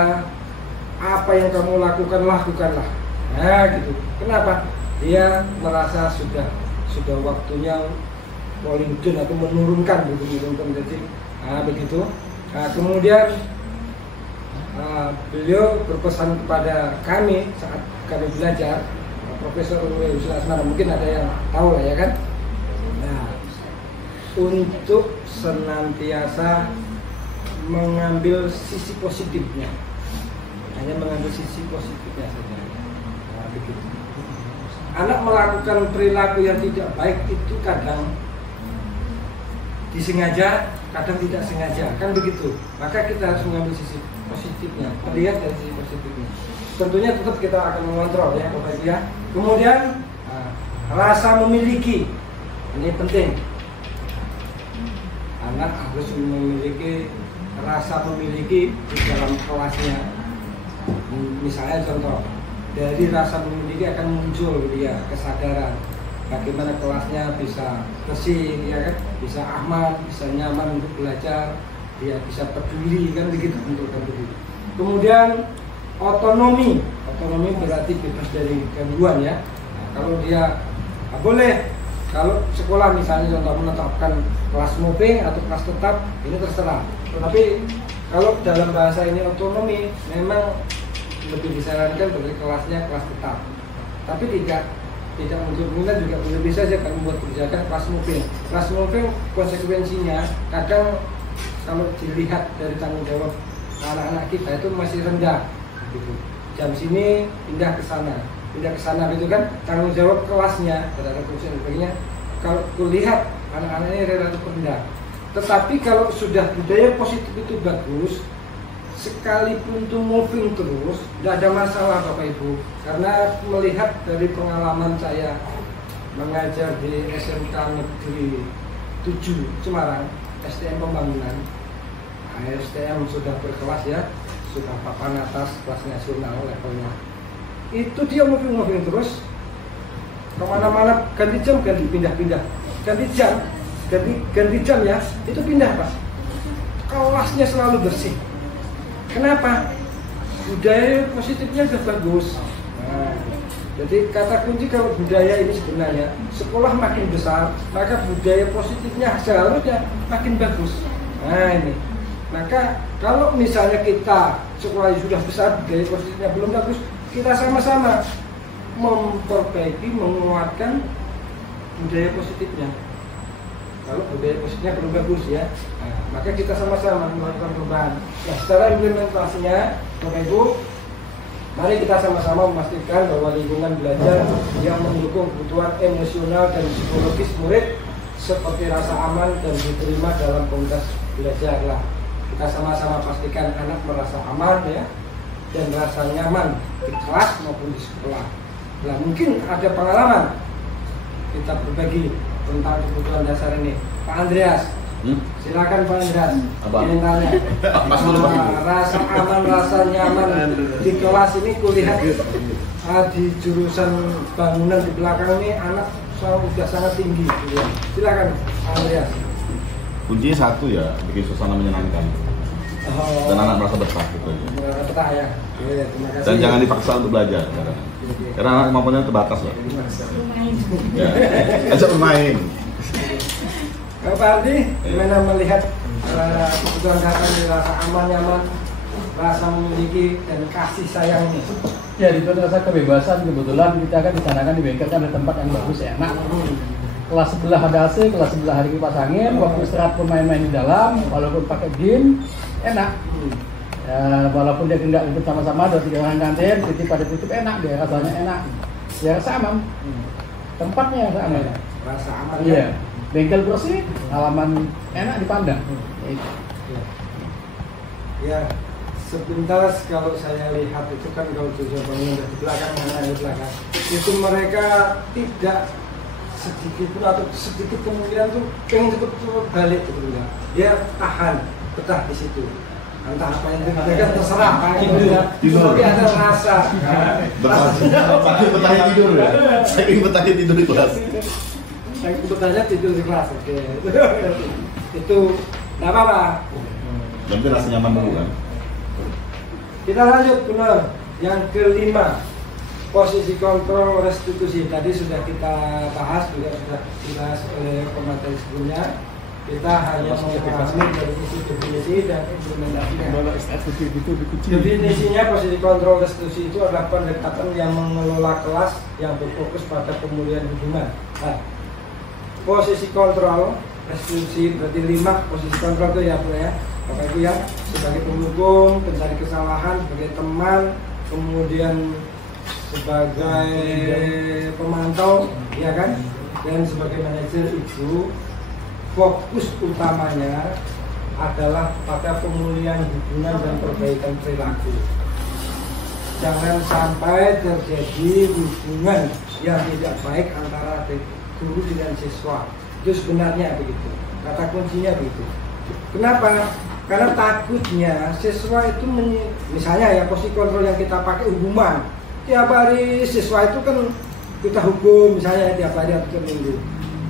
apa yang kamu lakukanlah. Nah gitu. Kenapa? Dia merasa sudah waktunya falling down atau menurunkan jadi begitu. Kemudian beliau berpesan kepada kami saat kami belajar, Profesor Husna Asmara, mungkin ada yang tahu lah ya kan. Nah, untuk senantiasa mengambil sisi positifnya, hanya mengambil sisi positifnya saja. Begitu. Anak melakukan perilaku yang tidak baik itu kadang disengaja, kadang tidak sengaja, kan begitu. Maka kita harus mengambil sisi positifnya, melihat dari sisi positifnya. Tentunya tetap kita akan mengontrol ya, Bapak Ibu ya. Kemudian rasa memiliki, ini penting. Anak harus memiliki rasa memiliki di dalam kelasnya. Misalnya contoh, dari rasa memiliki akan muncul dia kesadaran bagaimana kelasnya bisa bersih, ya kan, bisa aman, bisa nyaman untuk belajar, dia bisa peduli, kan begitu untuk peduli. Kemudian otonomi berarti bebas dari gangguan ya. Nah, kalau dia boleh, kalau sekolah misalnya contoh menetapkan kelas moving atau kelas tetap, ini terserah. Tetapi kalau dalam bahasa ini otonomi, memang lebih disarankan bagi kelasnya kelas tetap. Tapi tidak untuk minat juga lebih bisa saja kan membuat kebijakan kelas moving. Kelas moving konsekuensinya kadang kalau dilihat dari tanggung jawab anak-anak kita itu masih rendah. Gitu. Jam sini pindah ke sana gitu kan, tanggung jawab kelasnya terhadap kursi dan sebagainya. Kalau kulihat anak-anak ini relatif rendah. Tetapi kalau sudah budaya positif itu bagus, sekalipun itu moving terus, tidak ada masalah Bapak Ibu. Karena melihat dari pengalaman saya mengajar di SMK Negeri 7 Semarang, STM Pembangunan, STM sudah berkelas ya, sudah papan atas kelas nasional levelnya. Itu dia moving terus, kemana-mana ganti jam, pindah-pindah, ganti jam ya, itu pindah Pak. Kelasnya selalu bersih. Kenapa? Budaya positifnya sudah bagus. Nah, jadi kata kunci kalau budaya ini sebenarnya sekolah makin besar, maka budaya positifnya seharusnya makin bagus. Nah ini, maka kalau misalnya kita sekolah sudah besar, budaya positifnya belum bagus, kita sama-sama memperbaiki, menguatkan budaya positifnya. Kalau budaya positifnya belum bagus ya, nah, maka kita sama-sama melakukan perubahan. Nah, secara implementasinya, Bapak Ibu, mari kita sama-sama memastikan bahwa lingkungan belajar yang mendukung kebutuhan emosional dan psikologis murid seperti rasa aman dan diterima dalam komunitas belajar lah. kita sama-sama pastikan anak merasa aman ya, dan merasa nyaman di kelas maupun di sekolah. Nah, mungkin ada pengalaman kita berbagi tentang kebutuhan dasar ini. Pak Andreas, silakan Pak Andreas. Komentarnya. Rasa aman, rasa nyaman di kelas ini kulihat di jurusan bangunan di belakang ini anak sudah sangat tinggi. Silakan Pak Andreas. Kuncinya satu ya, bikin suasana menyenangkan. Dan anak merasa betah gitu aja. Betah ya. Terima kasih. Dan jangan dipaksa untuk belajar. Karena anak kemampuannya terbatas loh. Ya, ajak bermain. Pak Ardi, gimana melihat kebutuhan dasar ini, rasa aman, nyaman, rasa memiliki dan kasih sayang ini? Ya, itu rasa kebebasan. Kebetulan kita kan dicanangkan di bengkel kan ada tempat yang bagus, enak. Kelas sebelah ada AC, kelas sebelah hari kipas angin, waktu istirahat pun main-main di dalam, walaupun pakai game, enak. Ya, walaupun dia nggak ikut sama-sama, 2-3 orang kantin, titip pada titip enak, dia rasanya enak. Ya rasa aman. Tempatnya rasa aman. Rasa aman. Iya. Bengkel bersih, halaman enak dipandang. Ya, sepintas kalau saya lihat itu kan kalau tujuan bangunan di belakang, mana di belakang, itu mereka tidak sedikit pun atau sedikit kemungkinan tuh pengen cepet balik gitu ya. Dia tahan, betah di situ. Entah apa yang mereka terserah kayak gitu ya. Tapi ada rasa. Saking betahnya tidur ya. Saking betahnya tidur di kelas. Saking betahnya tidur di kelas. Oke. Itu enggak apa-apa. Tapi rasa nyaman dulu kan. Kita lanjut benar. Yang kelima, posisi kontrol restitusi. Tadi sudah kita bahas, juga sudah dibahas oleh pemateri sebelumnya. Kita hanya memahami dari sisi definisi dan implementasinya. Definisinya posisi kontrol restitusi itu adalah pendekatan yang mengelola kelas yang berfokus pada pemulihan hubungan. Nah, posisi kontrol restitusi berarti 5 posisi kontrol itu ya Bu ya. Bapak Ibu ya, sebagai pendukung, pencari kesalahan, sebagai teman, kemudian sebagai pemantau, ya kan, dan sebagai manajer itu fokus utamanya adalah pada pemulihan hubungan dan perbaikan perilaku. Jangan sampai terjadi hubungan yang tidak baik antara guru dengan siswa. Itu sebenarnya begitu. Kata kuncinya begitu. Kenapa? Karena takutnya siswa itu misalnya ya posisi kontrol yang kita pakai hukuman. Tiap hari siswa itu kan kita hukum misalnya tiap hari atau tiap minggu.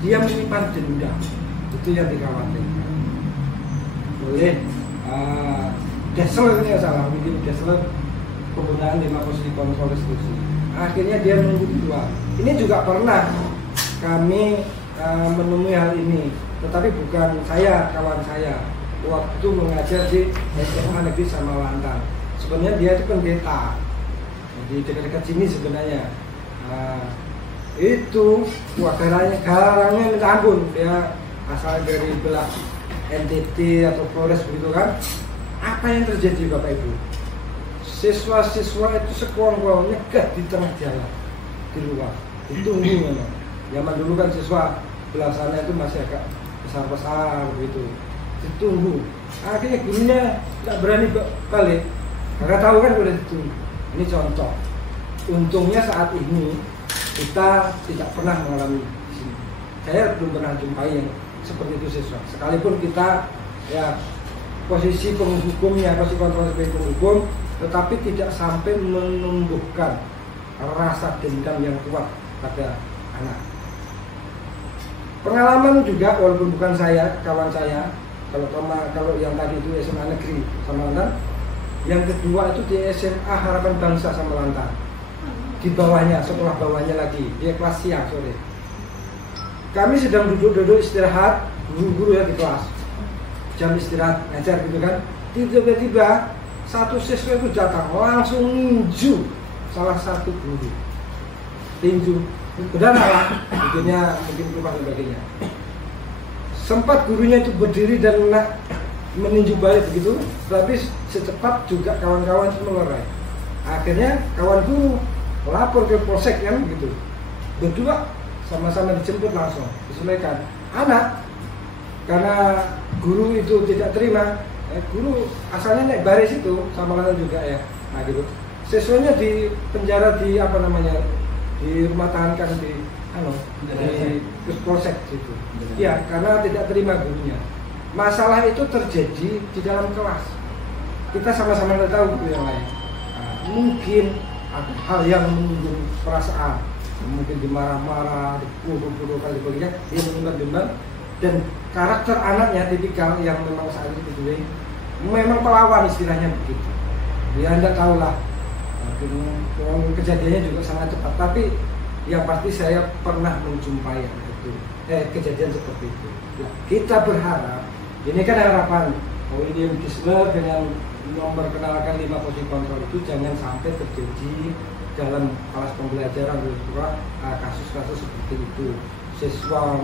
Dia menyimpan dendam. Itu yang dikhawatirkan. Boleh Dessler ini salah, bikin Dessler penggunaan 5 posisi kontrol restitusi. Akhirnya dia menunggu keluar. Ini juga pernah kami menemui hal ini, tetapi bukan saya, kawan saya. Waktu mengajar di SMA Negeri Samalantan. Sebenarnya dia itu pendeta di dekat-dekat sini sebenarnya. Itu garangnya minta ampun. Dia asal dari belah NTT atau Polres begitu kan. Apa yang terjadi Bapak Ibu? Siswa-siswa itu sekuang-kuang nyegat di tengah jalan di luar. Ditunggu memang. Zaman dulu kan siswa belasannya itu masih agak besar-besar begitu. Ditunggu. Akhirnya gurunya tidak berani balik. Karena tahu kan udah ditunggu. Ini contoh. Untungnya saat ini kita tidak pernah mengalami di sini. Saya belum pernah jumpai yang seperti itu siswa. Sekalipun kita ya posisi penghukumnya, posisi kontrol sebagai penghukum, tetapi tidak sampai menumbuhkan rasa dendam yang kuat pada anak. Pengalaman juga, walaupun bukan saya, kawan saya, kalau yang tadi itu SMA Negeri Samalantan, yang kedua itu di SMA Harapan Bangsa Samalantan. Di bawahnya, sekolah bawahnya lagi, dia kelas siang sore. Kami sedang duduk istirahat, guru-guru ya di kelas. Jam istirahat ngajar gitu kan. Tiba-tiba satu siswa itu datang langsung ninju salah satu guru. Tinju, benar lah, mungkin lupa sebagainya. Sempat gurunya itu berdiri dan meninju balik begitu, tapi secepat juga kawan-kawan itu melerai. Akhirnya kawan guru lapor ke polsek kan begitu. Berdua sama-sama dijemput langsung, diselesaikan. Anak karena guru itu tidak terima, guru asalnya naik baris itu sama kalian juga ya. Nah gitu. Siswanya di penjara di apa namanya, di rumah tahan kan di polsek gitu. Ya karena tidak terima gurunya. Masalah itu terjadi di dalam kelas. Kita sama-sama tidak tahu guru yang lain. Nah, mungkin ada hal yang menyinggung perasaan, mungkin dimarah-marah, dipukul-pukul kali sebagainya, dia menimba-nimba, dan karakter anaknya tipikal yang memang saat itu memang pelawan istilahnya begitu. Dia tidak tahu lah. Kejadiannya juga sangat cepat, tapi yang pasti saya pernah menjumpai itu kejadian seperti itu. Ya, kita berharap, ini kan harapan William Gisler dengan memperkenalkan 5 posisi kontrol itu jangan sampai terjadi dalam kelas pembelajaran kasus-kasus seperti itu. Siswa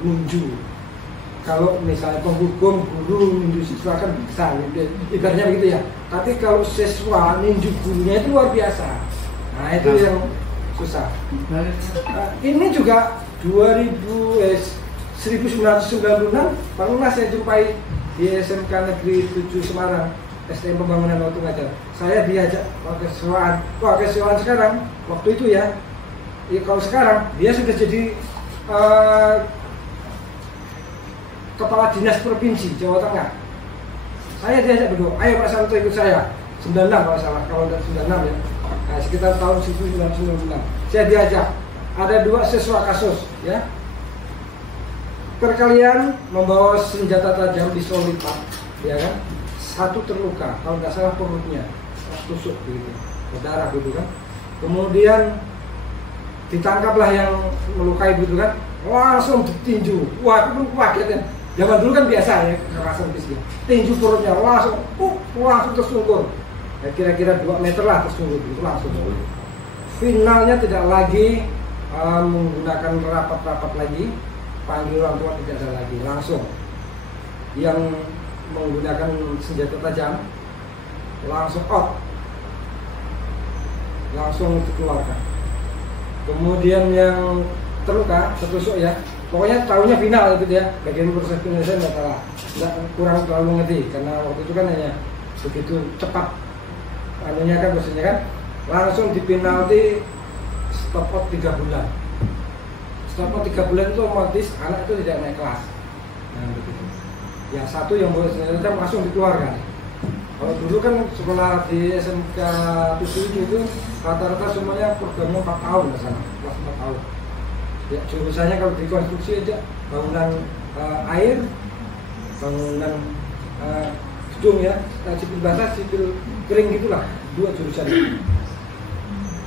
nunjuk, kalau misalnya penghukum guru ninju siswa kan bisa, ibaratnya begitu ya. Tapi kalau siswa ninju gurunya itu luar biasa. Nah itu yang susah. Ini juga 1996 pernah saya jumpai di SMK Negeri 7 Semarang, STM Pembangunan waktu ngajar. Saya diajak kesesuaian sekarang, waktu itu ya kalau sekarang dia sudah jadi Kepala Dinas Provinsi Jawa Tengah. Saya diajak berdua, ayo Pak Santo ikut saya. 96 kalau salah, kalau tidak 96 ya. Nah, sekitar tahun 1996. Saya diajak. Ada 2 siswa kasus, ya. Perkalian membawa senjata tajam pisau lipat, ya kan? 1 terluka, kalau nggak salah perutnya, tusuk gitu, berdarah gitu kan. Kemudian ditangkaplah yang melukai gitu kan, langsung ditinju. Wah, aku pun kaget ya. Zaman dulu kan biasa ya kekerasan fisik. Tinju perutnya langsung tersungkur. Ya, kira-kira 2 meter lah tersungkur gitu langsung. Finalnya tidak lagi menggunakan rapat-rapat lagi, panggil orang tua tidak ada lagi, langsung yang menggunakan senjata tajam langsung out, langsung dikeluarkan. Kemudian yang terluka tertusuk ya. Pokoknya tahunya final itu dia, bagian proses Indonesia nggak kurang terlalu ngerti karena waktu itu kan hanya begitu cepat anunya kan, maksudnya kan langsung di penalti stop out 3 bulan. Stop out 3 bulan itu otomatis anak itu tidak naik kelas. Nah begitu. Yang satu yang boleh senjata langsung dikeluarkan. Kalau dulu kan sekolah di SMK 7 itu rata-rata semuanya programnya 4 tahun ke sana, kelas 4 tahun. Ya, jurusannya kalau di konstruksi aja bangunan air, bangunan gedung ya, sipil basah, sipil kering gitulah, 2 jurusan.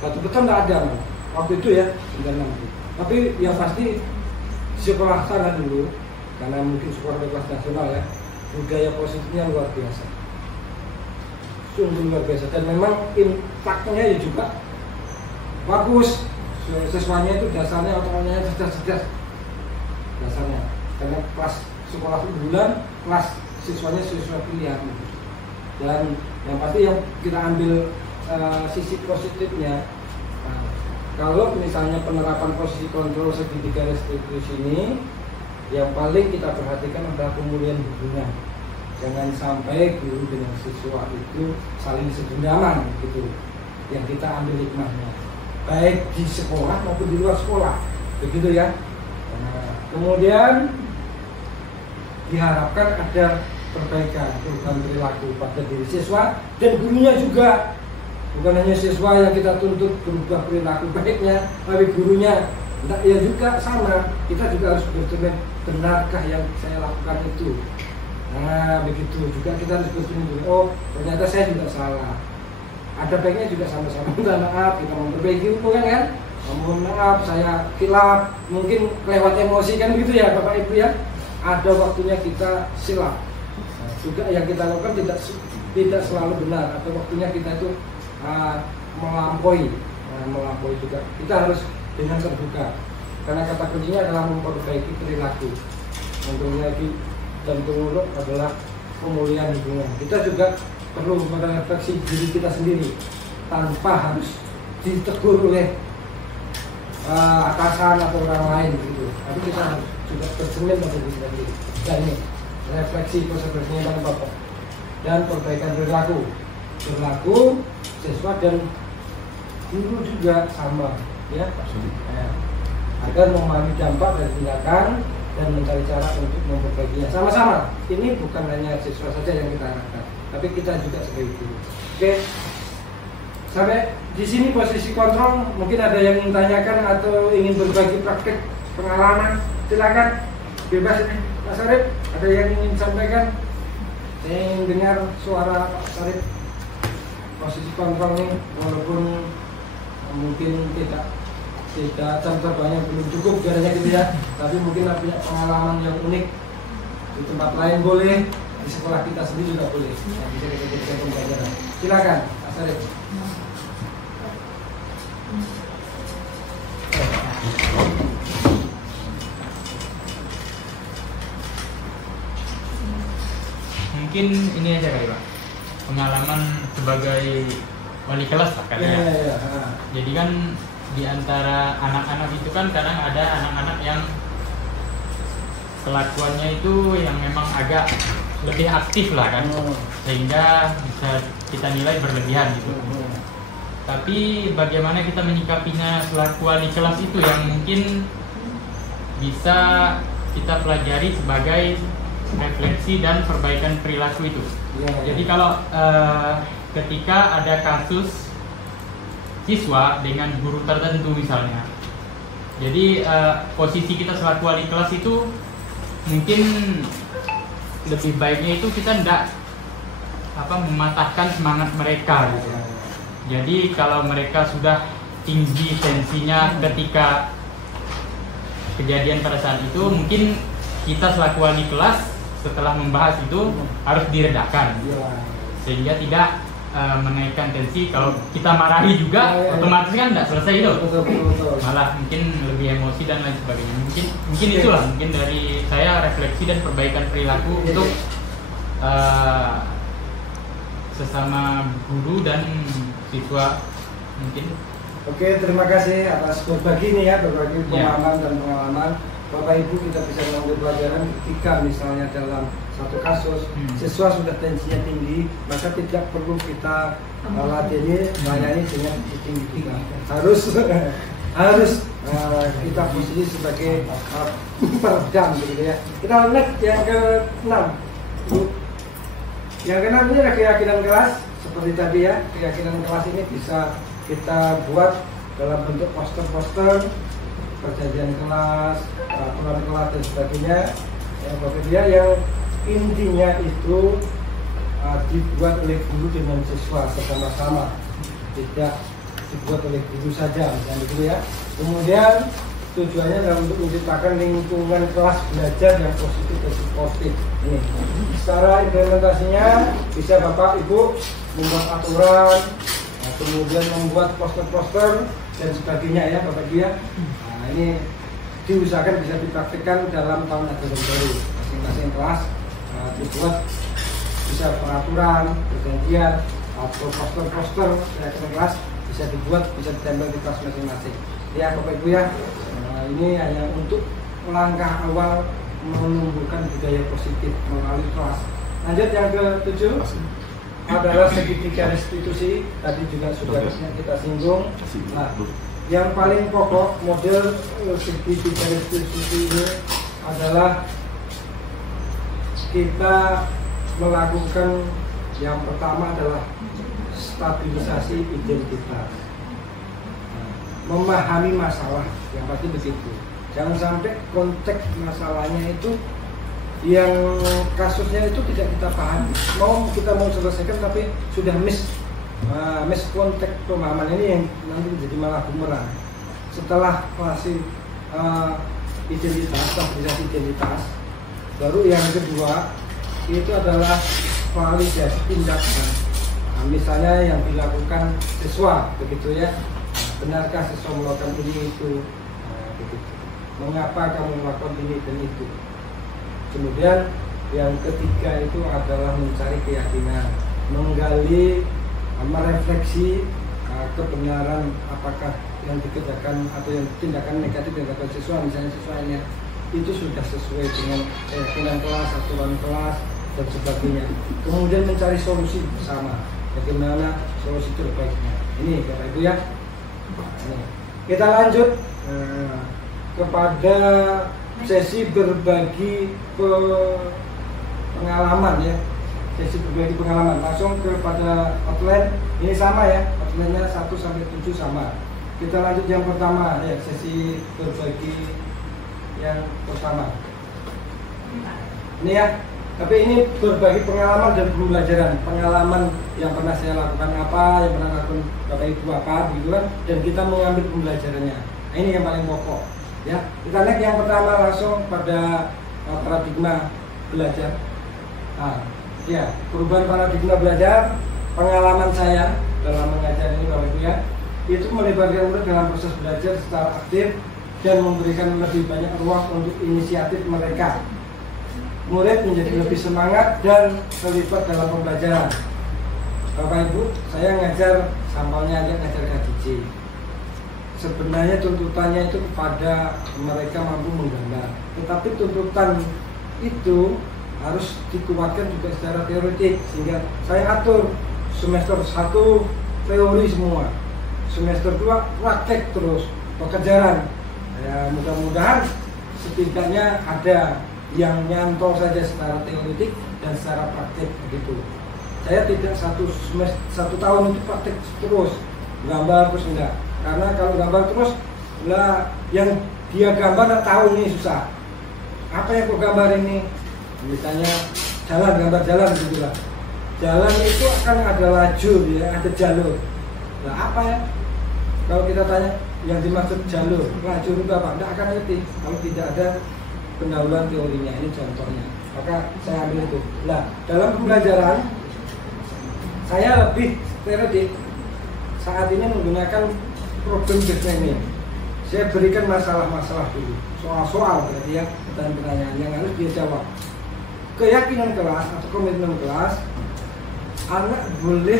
Batu beton nggak ada waktu itu ya, 96. Tapi yang pasti sekolah sana dulu, karena mungkin sekolah kelas nasional ya, budaya positifnya luar biasa, sungguh luar biasa, dan memang impaknya ya juga bagus. Siswanya itu dasarnya otaknya cerdas dasarnya, karena kelas sekolah unggulan, kelas siswanya siswa pilihan gitu. Dan yang pasti yang kita ambil sisi positifnya, kalau misalnya penerapan posisi kontrol segitiga restitusi ini, yang paling kita perhatikan adalah pemulihan hubungan. Jangan sampai guru dengan siswa itu saling sedendaman gitu, yang kita ambil hikmahnya, baik di sekolah maupun di luar sekolah, begitu ya. Nah, kemudian diharapkan ada perbaikan perubahan perilaku pada diri siswa dan gurunya juga. Bukan hanya siswa yang kita tuntut berubah perilaku baiknya, tapi gurunya ya juga sama. Kita juga harus bercermin, benarkah yang saya lakukan itu? Nah begitu juga kita harus bercermin, oh ternyata saya juga salah. Ada baiknya juga sama-sama minta maaf, kita memperbaiki hubungan kan. Mohon maaf saya kilap, mungkin lewat emosi kan gitu ya Bapak Ibu ya. Ada waktunya kita silap. Nah, juga yang kita lakukan tidak selalu benar, atau waktunya kita itu melampaui juga. Kita harus dengan terbuka, karena kata kuncinya adalah memperbaiki perilaku, memperbaiki dan pengurus adalah pemulihan hubungan. Kita juga perlu merefleksi diri kita sendiri tanpa harus ditegur oleh atasan atau orang lain gitu. Tapi kita harus juga bercermin pada diri kita sendiri. Dan ini refleksi konsekuensinya kan Bapak. dan perbaikan perilaku siswa dan guru juga sama ya, agar memahami dampak dari tindakan dan mencari cara untuk memperbaikinya sama-sama. Ini bukan hanya siswa saja yang kita harapkan, tapi kita juga sebagai guru. Oke, sampai di sini posisi kontrol. Mungkin ada yang ingin tanyakan atau ingin berbagi praktik pengalaman, silakan, bebas ini Pak Sarip. Ada yang ingin sampaikan? Saya ingin dengar suara Pak Sarip. Posisi kontrol ini walaupun mungkin tidak jam terbangnya belum cukup biasanya gitu ya, tapi mungkin punya pengalaman yang unik di tempat lain boleh, di sekolah kita sendiri juga boleh. Nah, bisa kita jadikan pembelajaran. Silakan Pak Sarip. Mungkin ini aja kali Pak, pengalaman sebagai wali kelas lah katanya. Jadi kan di antara anak-anak itu kan kadang ada anak-anak yang kelakuannya itu yang memang agak lebih aktif lah kan, sehingga bisa kita nilai berlebihan gitu. Tapi bagaimana kita menyikapinya selaku wali kelas itu yang mungkin bisa kita pelajari sebagai refleksi dan perbaikan perilaku itu. Jadi kalau ketika ada kasus siswa dengan guru tertentu misalnya, jadi posisi kita selaku wali kelas itu mungkin lebih baiknya itu kita tidak mematahkan semangat mereka gitu. Jadi kalau mereka sudah tinggi tensinya ketika kejadian pada saat itu, mungkin kita selaku wali kelas setelah membahas itu harus diredakan sehingga tidak menaikkan tensi. Kalau kita marahi juga otomatis kan tidak selesai itu, malah mungkin lebih emosi dan lain sebagainya. Mungkin itulah mungkin dari saya refleksi dan perbaikan perilaku untuk sesama guru dan siswa mungkin. Oke, terima kasih atas berbagi ini ya, berbagi pengalaman dan pengalaman. Bapak Ibu, kita bisa mengambil pelajaran ketika misalnya dalam satu kasus siswa sudah tensinya tinggi, maka tidak perlu kita ladeni melayani dengan tinggi. Harus kita posisi sebagai peredam gitu ya. Kita lihat yang ke-6. Yang ke-6 ini adalah keyakinan kelas. Seperti tadi ya, keyakinan kelas ini bisa kita buat dalam bentuk poster-poster, perjanjian kelas, peraturan kelas dan sebagainya. Yang intinya itu dibuat oleh guru dengan siswa bersama-sama, tidak dibuat oleh guru saja, misalnya gitu ya. Kemudian tujuannya adalah untuk menciptakan lingkungan kelas belajar yang positif dan suportif. Ini secara implementasinya bisa Bapak Ibu membuat aturan, kemudian membuat poster-poster dan sebagainya ya Bapak Ibu ya. Nah, ini diusahakan bisa dipraktikkan dalam tahun ajaran baru. Masing-masing kelas dibuat bisa peraturan, perjanjian, atau poster-poster dari kelas bisa dibuat, bisa ditempel di kelas masing-masing. Ya Bapak Ibu ya, ini hanya untuk langkah awal menumbuhkan budaya positif melalui kelas. Lanjut yang ke-7 adalah segitiga restitusi. Tadi juga sudah kita singgung. Nah, yang paling pokok model segitiga restitusi ini adalah kita melakukan yang pertama adalah stabilisasi identitas, memahami masalah yang pasti begitu. Jangan sampai konteks masalahnya itu yang kasusnya itu tidak kita pahami. Kita mau selesaikan tapi sudah miss konteks pemahaman ini yang nanti menjadi malah bumerang. Setelah masih identitas, stabilisasi identitas, baru yang kedua itu adalah validasi tindakan. Nah, misalnya yang dilakukan siswa begitu ya, benarkah siswa melakukan ini itu, begitu. Mengapa kamu melakukan ini dan itu. Kemudian yang ketiga itu adalah mencari keyakinan, menggali, merefleksi kebenaran apakah yang dikerjakan atau yang tindakan negatif yang dilakukan siswa, misalnya siswanya itu sudah sesuai dengan keyakinan kelas, aturan kelas, dan sebagainya. Kemudian mencari solusi bersama, bagaimana solusi terbaiknya. Ini Bapak Ibu ya. Ini. Kita lanjut kepada sesi berbagi pengalaman ya. Sesi berbagi pengalaman, langsung kepada outline. Ini sama ya, outline-nya 1 sampai 7 sama. Kita lanjut yang pertama ya, sesi berbagi yang pertama. Ini ya, tapi ini berbagi pengalaman dan pembelajaran. Pengalaman yang pernah saya lakukan apa, yang pernah lakukan Bapak Ibu apa, gitu kan, dan kita mengambil pembelajarannya. Nah, ini yang paling pokok ya. Kita lihat yang pertama langsung pada paradigma belajar. Nah, ya, perubahan paradigma belajar, pengalaman saya dalam mengajar ini Bapak Ibu ya, itu melibatkan murid dalam proses belajar secara aktif dan memberikan lebih banyak ruang untuk inisiatif mereka. Murid menjadi lebih semangat dan terlibat dalam pembelajaran. Bapak Ibu, saya ngajar sampelnya aja, ngajar KJJ. Sebenarnya tuntutannya itu kepada mereka mampu menggambar, tetapi tuntutan itu harus dikuatkan juga secara teoretik, sehingga saya atur semester 1 teori semua, semester 2 praktek terus pekerjaan. Ya, mudah-mudahan setidaknya ada yang nyantol saja secara teoretik dan secara praktek begitu. Saya tidak satu tahun itu praktek terus, gambar terus enggak. Karena kalau gambar terus, lah yang dia gambar nggak tahu nih susah. Apa yang kau gambar ini? Misalnya jalan, gambar jalan gitu lah. Jalan itu akan ada lajur ya, ada jalur. Nah apa ya? Kalau kita tanya yang dimaksud jalur, lajur itu apa? Nggak akan ngerti kalau tidak ada pendahuluan teorinya. Ini contohnya. Maka saya ambil itu. Nah dalam pembelajaran saya lebih teoretik. Saat ini menggunakan problem design. Saya berikan masalah-masalah dulu, soal-soal berarti ya, pertanyaan-pertanyaan yang harus dia jawab. Keyakinan kelas atau komitmen kelas, anak boleh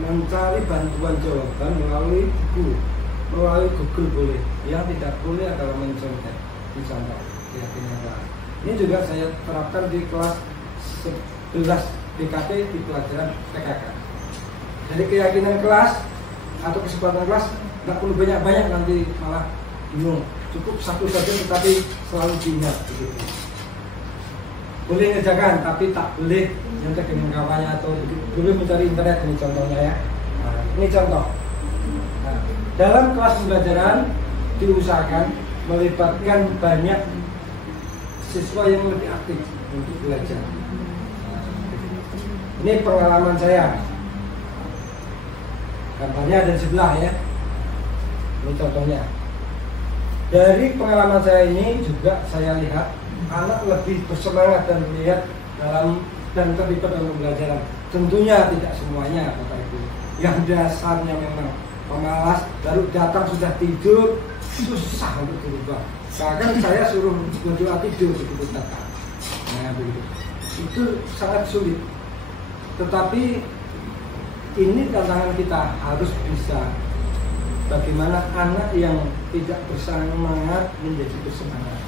mencari bantuan jawaban melalui buku, melalui Google boleh. Yang tidak boleh adalah mencontek, dicontoh keyakinan kelas. Ini juga saya terapkan di kelas 11 BKT di pelajaran PKK. Jadi keyakinan kelas atau kesempatan kelas nggak perlu banyak-banyak, nanti malah bingung. Cukup satu saja tetapi selalu diingat begitu. Boleh ngerjakan tapi tak boleh nyontek dengan kawannya atau boleh mencari internet. Ini contohnya ya. Nah, ini contoh. Nah, dalam kelas pembelajaran diusahakan melibatkan banyak siswa yang lebih aktif untuk belajar. Ini pengalaman saya. Gambarnya ada di sebelah ya. Ini contohnya. Dari pengalaman saya ini juga saya lihat anak lebih bersemangat dan melihat dalam dan terlibat dalam pembelajaran. Tentunya tidak semuanya Bapak Ibu. Yang dasarnya memang pemalas, baru datang sudah tidur, susah untuk berubah. Bahkan saya suruh berdoa tidur begitu datang. Nah begitu. Itu sangat sulit. Tetapi ini tantangan kita, harus bisa bagaimana anak yang tidak bersemangat menjadi bersemangat.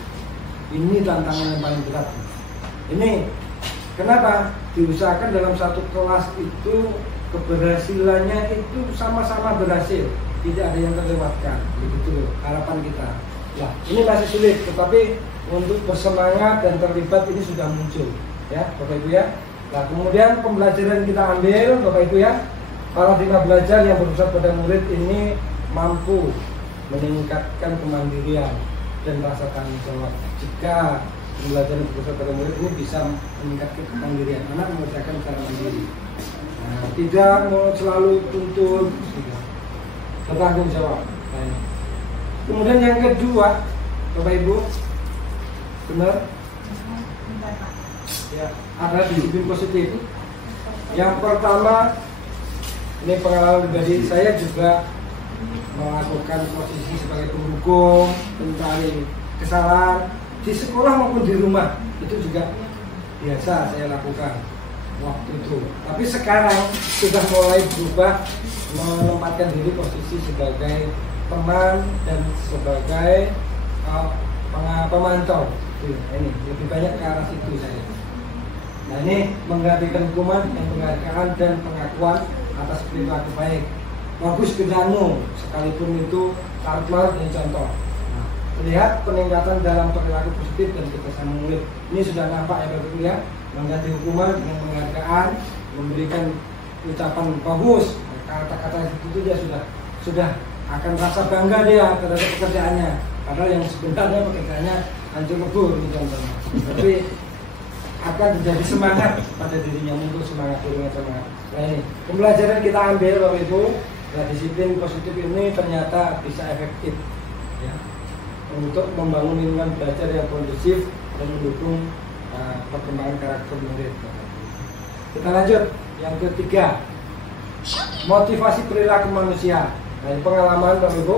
Ini tantangan yang paling berat. Ini kenapa diusahakan dalam satu kelas itu keberhasilannya itu sama-sama berhasil, tidak ada yang terlewatkan. Begitu harapan kita. Nah, ini masih sulit, tetapi untuk bersemangat dan terlibat ini sudah muncul, ya Bapak Ibu ya. Nah, kemudian pembelajaran kita ambil Bapak Ibu ya, paradigma belajar yang berpusat pada murid ini mampu meningkatkan kemandirian dan rasa tanggung jawab. Jika pembelajaran berpusat pada murid ini bisa meningkatkan kemandirian, anak mengerjakan secara mandiri. Nah, tidak mau selalu tuntut, bertanggung jawab. Nah, kemudian yang kedua, Bapak Ibu, benar? Ya, ada disiplin positif. Yang pertama, ini pengalaman pribadi saya juga melakukan posisi sebagai pendukung, pencari kesalahan di sekolah maupun di rumah. Itu juga biasa saya lakukan waktu itu. Tapi sekarang sudah mulai berubah, menempatkan diri posisi sebagai teman dan sebagai pemantau. Ini lebih banyak ke arah situ saya. Nah ini menggantikan hukuman yang penghargaan dan pengakuan atas perilaku baik. Bagus kerjaanmu, sekalipun itu larut-larut dan contoh. Nah, terlihat peningkatan dalam perilaku positif dan kebiasaan murid. Ini sudah nampak ya Bapak ya, mengganti hukuman dengan penghargaan, memberikan ucapan bagus, kata-kata itu dia sudah akan rasa bangga dia terhadap pekerjaannya. Padahal yang sebenarnya pekerjaannya hancur lebur contohnya. Tapi akan menjadi semangat pada dirinya, muncul semangat. Nah ini pembelajaran kita ambil Bapak Ibu. Nah, disiplin positif ini ternyata bisa efektif ya, untuk membangun lingkungan belajar yang kondusif dan mendukung perkembangan karakter murid. Kita lanjut yang ketiga, motivasi perilaku manusia. Dari pengalaman Bapak Ibu,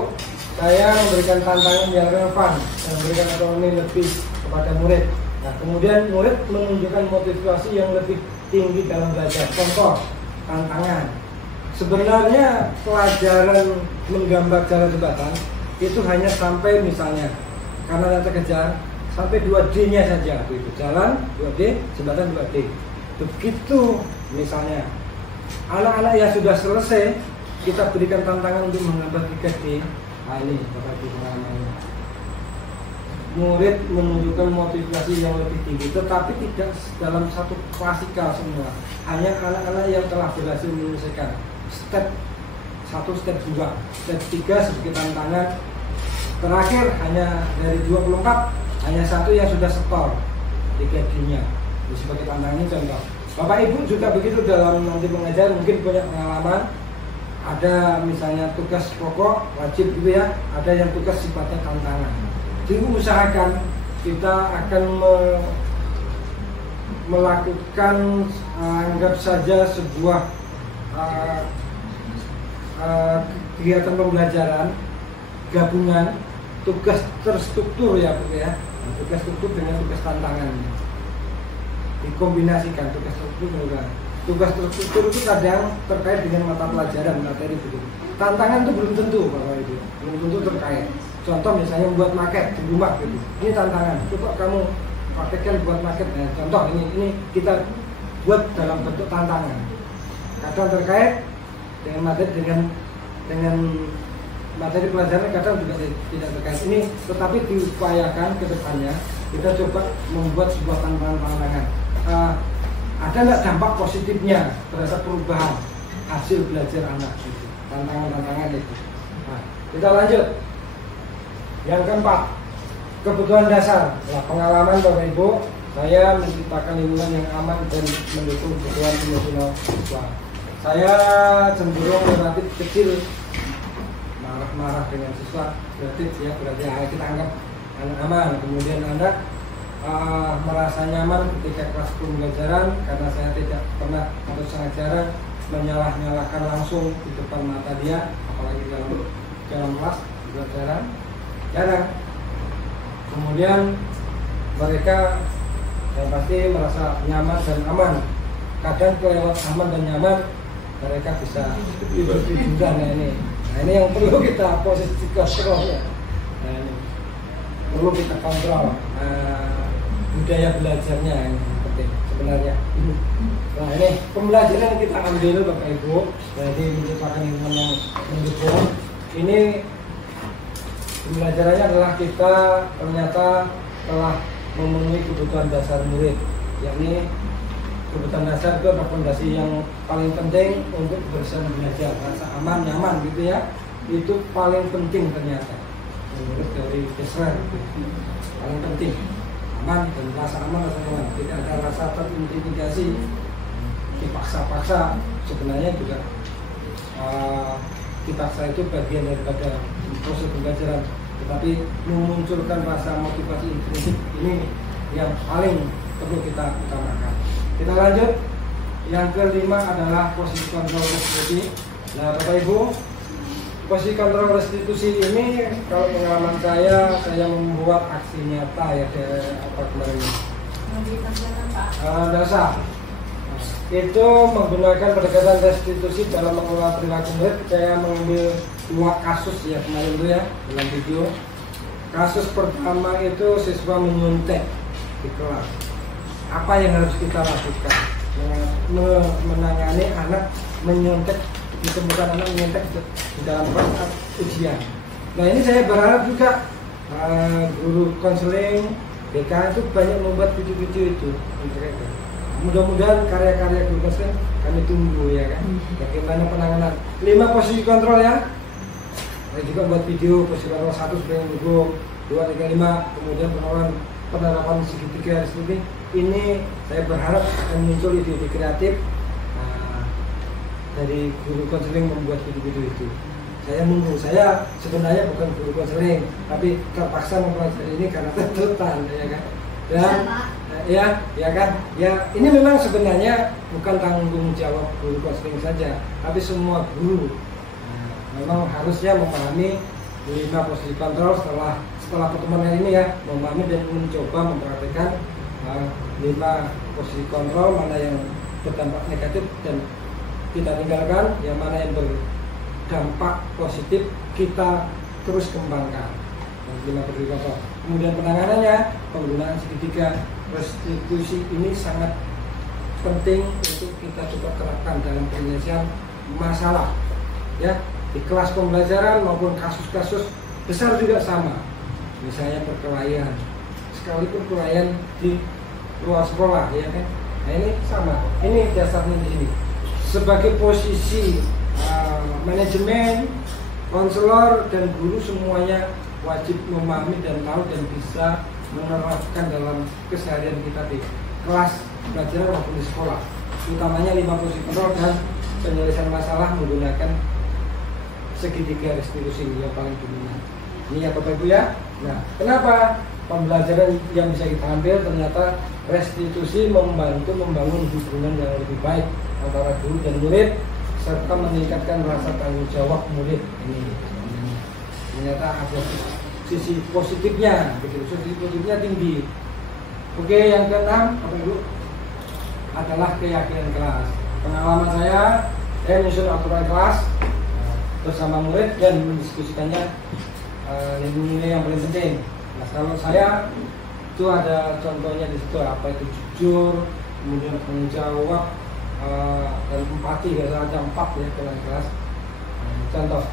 saya memberikan tantangan yang relevan dan memberikan otonomi lebih kepada murid. Nah, kemudian murid menunjukkan motivasi yang lebih tinggi dalam belajar. Contoh, tantangan. Sebenarnya pelajaran menggambar jalan jembatan itu hanya sampai misalnya, karena yang terkejar sampai 2D-nya saja, itu jalan 2D, jembatan 2D. Begitu misalnya anak-anak yang sudah selesai kita berikan tantangan untuk menggambar 3D. Nah ini Bapak Ibu pengalamannya. Murid menunjukkan motivasi yang lebih tinggi, tetapi tidak dalam satu klasikal semua. Hanya anak-anak yang telah berhasil menyelesaikan step 1, step 2, step 3 sebagai tantangan. Terakhir hanya dari 24 hanya 1 yang sudah setor 3D-nya sebagai tantangan. Ini contoh. Bapak Ibu juga begitu dalam nanti mengajar, mungkin punya pengalaman. Ada misalnya tugas pokok wajib gitu ya, ada yang tugas sifatnya tantangan. Jadi usahakan kita akan melakukan anggap saja sebuah kegiatan pembelajaran gabungan tugas terstruktur ya Bu ya, tugas struktur dengan tugas tantangan dikombinasikan. Tugas terstruktur itu kadang terkait dengan mata pelajaran materi begitu. Tantangan itu belum tentu Bapak Ibu, belum tentu terkait. Contoh misalnya membuat maket di rumah gitu, ini tantangan. Coba kamu praktekkan buat maket. Nah, contoh ini kita buat dalam bentuk tantangan. Kadang terkait dengan materi pelajaran, kadang juga tidak terkait. Ini tetapi diupayakan ke depannya kita coba membuat sebuah tantangan. Ada nggak dampak positifnya terhadap perubahan hasil belajar anak gitu. Tantangan-tantangan itu. Nah, kita lanjut. Yang keempat, kebutuhan dasar. Nah, pengalaman Bapak Ibu, saya menciptakan lingkungan yang aman dan mendukung kebutuhan emosional siswa. Saya cenderung relatif kecil marah-marah dengan siswa, berarti kita anggap anak aman. Kemudian anak merasa nyaman ketika kelas pembelajaran karena saya tidak pernah atau sangat jarang menyalah-nyalahkan langsung di depan mata dia, apalagi dalam kelas pembelajaran, jarang. Kemudian mereka yang pasti merasa nyaman dan aman. Kadang kelewat aman dan nyaman mereka bisa tidur tiduran. Nah ini yang perlu kita posisi kontrol ya. Nah ini perlu kita kontrol budaya belajarnya yang penting sebenarnya. Nah ini pembelajaran yang kita ambil Bapak Ibu, jadi merupakan lingkungan yang mendukung. Ini pembelajarannya adalah kita ternyata telah memenuhi kebutuhan dasar murid, yakni kebutuhan dasar itu adalah fondasi yang paling penting untuk kebersihan belajar, rasa aman, nyaman gitu ya, itu paling penting ternyata menurut dari Desra, paling penting aman dan rasa aman, rasa nyaman, tidak ada rasa terintimidasi, dipaksa-paksa. Sebenarnya juga dipaksa itu bagian daripada proses pembelajaran, tetapi memunculkan rasa motivasi intrinsik ini yang paling perlu kita utamakan. Kita lanjut. Yang kelima adalah posisi kontrol restitusi. Nah Bapak Ibu, posisi kontrol restitusi ini kalau pengalaman saya membuat aksi nyata ya kemarin dasar itu menggunakan pendekatan restitusi dalam mengelola perilaku murid. Saya mengambil 2 kasus ya kemarin itu ya dalam video. Kasus pertama itu siswa menyontek di kelas. apa yang harus kita lakukan menangani anak menyontek, ditemukan anak menyontek di dalam proses ujian. Nah ini saya berharap juga guru konseling BK itu banyak membuat video-video itu untuk itu. Mudah-mudahan karya-karya guru konseling kami tunggu ya kan. Bagaimana penanganan 5 posisi kontrol ya. Saya juga buat video posisi kontrol 1 sebagai dukung, 2, 3, 5, kemudian penerapan segitiga restriksi. Ini saya berharap akan muncul ide-ide kreatif dari guru konseling membuat video-video itu. Saya menunggu, saya sebenarnya bukan guru konseling, tapi terpaksa mempelajari ini karena tuntutan, ya kan? Dan ya kan, ya ini memang sebenarnya bukan tanggung jawab guru konseling saja, tapi semua guru memang harusnya memahami 5 posisi kontrol setelah pertemuan ini ya, memahami dan mencoba mempraktikkan 5 posisi kontrol, mana yang berdampak negatif dan kita tinggalkan, yang mana yang berdampak positif kita terus kembangkan. 5 posisi kontrol. Kemudian penanganannya, penggunaan segitiga restitusi ini sangat penting untuk kita coba terapkan dalam penyelesaian masalah ya, di kelas pembelajaran maupun kasus-kasus besar juga sama. Misalnya perkelahian, sekalipun perkelahian di luar sekolah ya kan. Nah ini sama, ini dasarnya di sini. Sebagai posisi manajemen, konselor dan guru semuanya wajib memahami dan tahu dan bisa menerapkan dalam keseharian kita di kelas pelajaran maupun di sekolah. Utamanya 5 posisi kontrol dan penyelesaian masalah menggunakan segitiga restitusi yang paling dominan. Ini ya Bapak Ibu ya. Nah, kenapa pembelajaran yang bisa kita ambil ternyata restitusi membantu membangun hubungan yang lebih baik antara guru dan murid serta meningkatkan rasa tanggung jawab murid. Ini ternyata ada sisi positifnya, begitu. Sisi positifnya tinggi. Oke, yang keenam Bapak Ibu adalah keyakinan kelas. Pengalaman saya menyusun aturan kelas bersama murid dan mendiskusikannya nilai-nilai yang paling penting. Nah, kalau saya itu ada contohnya di situ, apa itu jujur, kemudian tanggung jawab dan empati, ya ada 4 ya dalam kelas. Contoh,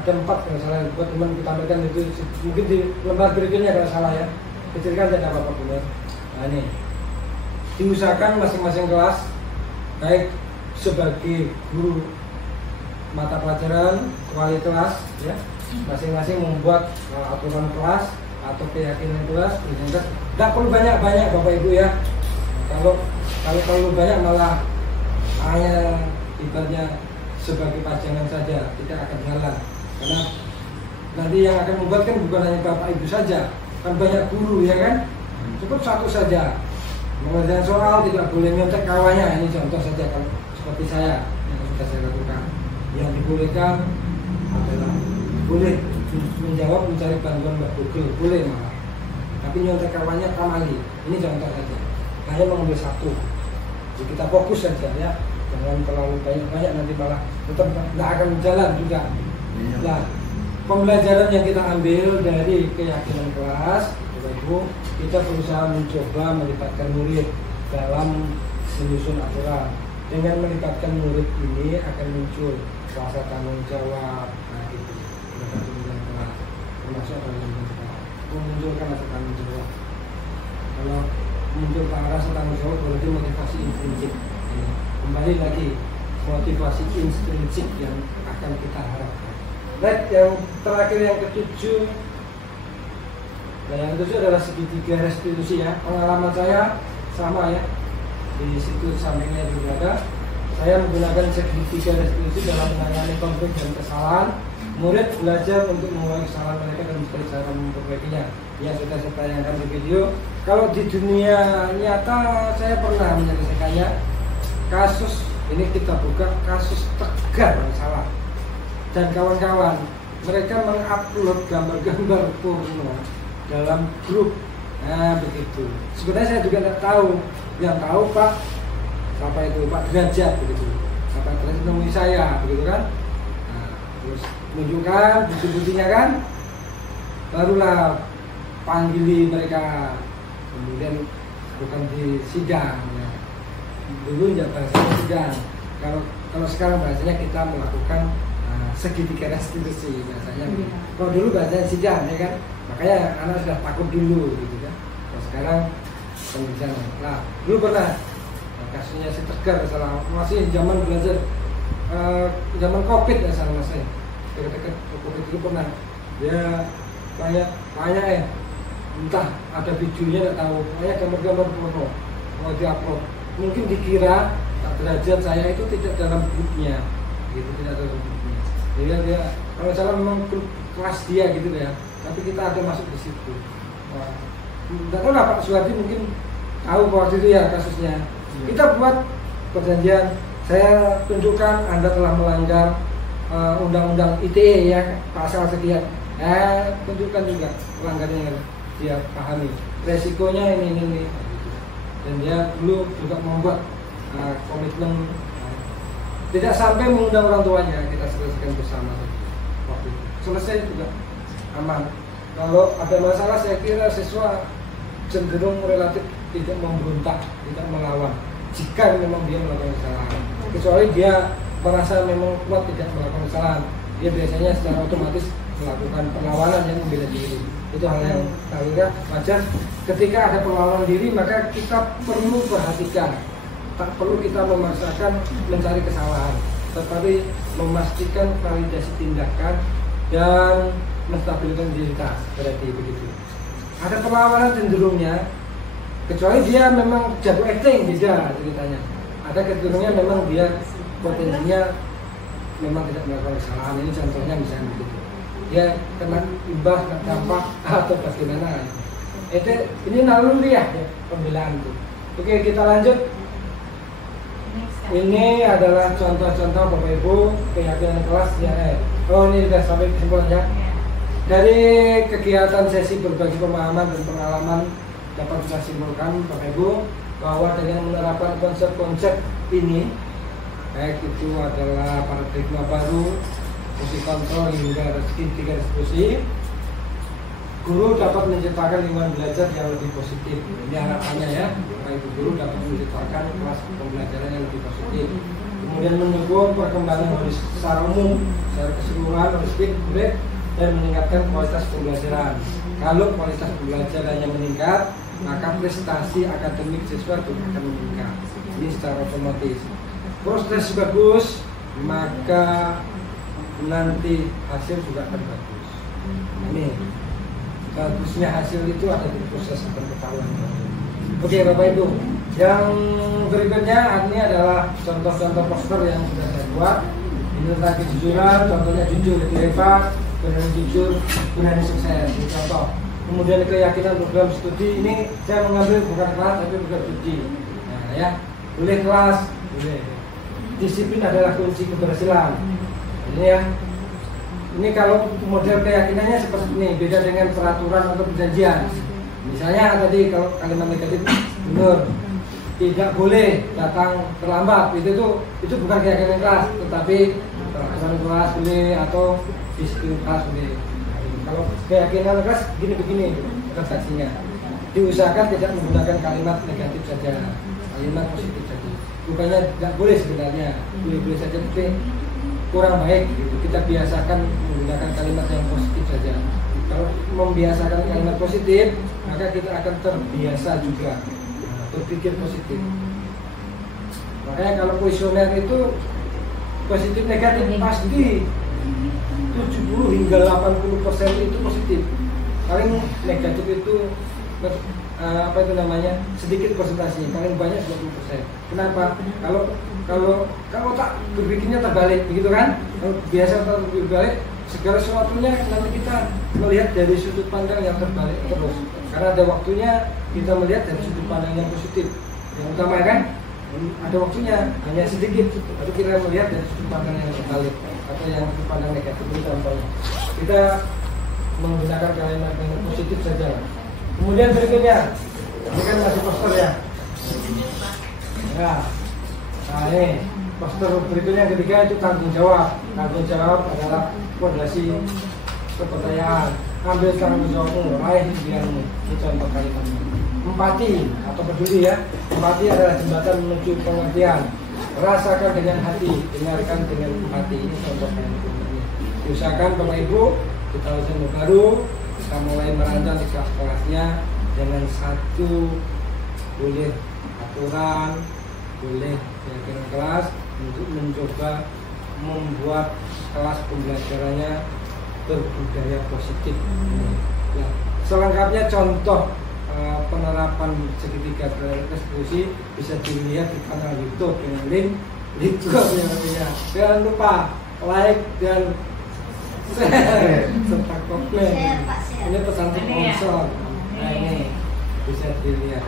ada 4 kalau salah, buat teman kita tampilkan itu mungkin di lembar berikutnya kalau salah ya. Kecilkan saja Bapak benar. Nah ini diusahakan masing-masing kelas baik sebagai guru mata pelajaran, wali kelas ya, masing-masing membuat aturan kelas atau keyakinan kelas. Tidak perlu banyak-banyak Bapak Ibu ya. Kalau terlalu banyak malah hanya ibaratnya sebagai pajangan saja, tidak akan jalan. Karena nanti yang akan membuat kan bukan hanya Bapak Ibu saja, kan banyak guru ya kan. Cukup 1 saja. Mengerjakan soal tidak boleh nyontek kawannya. Ini contoh saja kalau seperti saya yang sudah saya lakukan. Yang dibolehkan adalah boleh menjawab mencari bantuan Mbak Google, boleh malah. Tapi nyontek kawannya kamali. Ini contoh saja. Hanya mengambil 1. Jadi kita fokus saja ya. Jangan terlalu banyak nanti malah tetap tidak akan berjalan juga. Nah, pembelajaran yang kita ambil dari keyakinan kelas, Bapak Ibu, kita berusaha mencoba melibatkan murid dalam menyusun aturan. Dengan melibatkan murid ini akan muncul rasa tanggung jawab, nah itu kelas, termasuk memunculkan rasa tanggung jawab. Kalau muncul rasa tanggung jawab berarti motivasi intrinsik. Kembali lagi motivasi intrinsik yang akan kita harapkan. Baik, yang terakhir yang ke-7. Nah, yang ke-7 adalah segitiga restitusi ya. Pengalaman saya sama ya. Di situ sampingnya juga ada. Saya menggunakan segitiga restitusi dalam menangani konflik dan kesalahan. Murid belajar untuk mengulangi kesalahan mereka dan mencari cara memperbaikinya. Yang sudah saya tayangkan di video. Kalau di dunia nyata saya pernah menyelesaikannya. Kasus ini kita buka kasus Tegar salah. Dan kawan-kawan, mereka mengupload gambar-gambar porno dalam grup. Nah begitu. Sebenarnya saya juga tidak tahu. Yang tahu Pak, siapa itu Pak Derajat begitu. Pak Derajat menemui saya begitu kan. Nah, terus menunjukkan bukti-buktinya kan. Barulah panggili mereka, kemudian bukan di sidang ya. Dulu ya bahasanya sidang, kalau sekarang bahasanya kita melakukan segitiga restitusi bahasanya. Kalau dulu bahasanya sidang ya kan, makanya anak sudah takut dulu gitu kan. Kalau sekarang pembicaraan. Nah dulu pernah kasusnya si Tegar salah, masih zaman belajar zaman COVID ya salah masih dekat-dekat COVID itu pernah dia banyak ya, entah ada videonya nggak tahu, banyak gambar-gambar porno mau diupload, mungkin dikira derajat saya itu tidak dalam grupnya gitu, tidak dalam grupnya. Jadi dia kalau salah memang kelas dia gitu ya, tapi kita ada masuk di situ. Nggak tahu lah Pak Suwardi mungkin tahu waktu itu ya kasusnya. Kita buat perjanjian, saya tunjukkan Anda telah melanggar undang-undang ITE ya, pasal sekian. Tunjukkan juga pelanggarannya, dia pahami resikonya ini. Dan dia dulu juga membuat komitmen tidak sampai mengundang orang tuanya, kita selesaikan bersama waktu itu. Selesai juga aman. Kalau ada masalah saya kira siswa cenderung relatif tidak memberontak, tidak melawan jika memang dia melakukan kesalahan, kecuali dia merasa memang kuat tidak melakukan kesalahan, dia biasanya secara otomatis melakukan perlawanan yang membela diri. Itu hal yang saya wajar. Ketika ada perlawanan diri maka kita perlu perhatikan, tak perlu kita memaksakan mencari kesalahan, tetapi memastikan validasi tindakan dan menstabilkan identitas. Berarti begitu. Ada perlawanan cenderungnya, kecuali dia memang jago acting, beda ceritanya. Ada kecenderungannya memang dia potensinya memang tidak melakukan kesalahan. Ini contohnya misalnya begitu. Dia kena imbas, kena dampak atau bagaimana. Ini naluri ya pembelaan itu. Oke, kita lanjut. Ini adalah contoh-contoh Bapak Ibu keyakinan kelas ya. Ini sudah sampai kesimpulannya. Dari kegiatan sesi berbagi pemahaman dan pengalaman dapat kita simpulkan Bapak Ibu bahwa dengan menerapkan konsep-konsep ini, baik itu adalah paradigma baru, fungsi kontrol hingga tiga restitusi, guru dapat menciptakan lingkungan belajar yang lebih positif. Ini harapannya ya, Bapak Ibu guru dapat menciptakan kelas pembelajaran yang lebih positif. Kemudian mendukung perkembangan secara umum, secara keseluruhan, holistik, dan meningkatkan kualitas pembelajaran. Kalau kualitas pembelajarannya meningkat, maka prestasi akademik siswa juga akan meningkat. Ini secara otomatis. Proses bagus, maka nanti hasil juga akan bagus. Ini bagusnya hasil itu ada di proses pengetahuan. Oke Bapak Ibu, yang berikutnya ini adalah contoh-contoh poster yang sudah saya buat. Ini tentang kejujuran, contohnya jujur lebih hebat, berani jujur, berani sukses. Ini contoh. Kemudian keyakinan program studi ini saya mengambil bukan kelas tapi program studi. Nah ya, boleh kelas, boleh. Disiplin adalah kunci keberhasilan. Ini ya. Ini kalau model keyakinannya seperti ini, beda dengan peraturan atau perjanjian. Misalnya tadi kalau kalimat negatif benar, tidak boleh datang terlambat. Itu bukan keyakinan kelas, tetapi peraturan kelas boleh atau disiplin kelas boleh. Kalau keyakinan kelas begini redaksinya, diusahakan tidak menggunakan kalimat negatif saja, kalimat positif saja. Bukannya tidak boleh sebenarnya, boleh saja tapi kurang baik gitu. Kita biasakan menggunakan kalimat yang positif saja. Kalau membiasakan kalimat positif, maka kita akan terbiasa juga berpikir positif. Makanya kalau kuesioner itu positif negatif pasti 70 hingga 80% itu positif. Paling negatif itu sedikit persentase, paling banyak 20%. Kenapa? Kalau tak berpikirnya terbalik, begitu kan? Kalau biasa terbalik, segala sesuatunya nanti kita melihat dari sudut pandang yang terbalik terus. Karena ada waktunya kita melihat dari sudut pandang yang positif. Yang utama kan? Ada waktunya hanya sedikit, tapi kita melihat dari sudut pandang yang terbalik atau yang sudut pandang negatif. Ini contohnya. Kita menggunakan kalimat yang positif saja. Kemudian berikutnya, ini kan masih poster ya. Nah ini poster berikutnya yang ketiga itu tanggung jawab. Tanggung jawab adalah fondasi kepercayaan, ambil tanggung jawabmu, raih impianmu. Ini contoh kalimat. Empati atau peduli ya. Empati adalah jembatan menuju pengertian. Rasakan dengan hati, dengarkan dengan hati. Ini contoh kalimat ini. Usahakan Bapak Ibu di tahun baru kita mulai merancang di kelas-kelasnya dengan satu boleh aturan, boleh kegiatan kelas untuk mencoba membuat kelas pembelajarannya berbudaya positif. Nah, selengkapnya contoh penerapan segitiga restitusi bisa dilihat di kanal YouTube dengan link yang punya. Jangan lupa like dan share serta komen. Ini pesan sponsor. Nah ini bisa dilihat.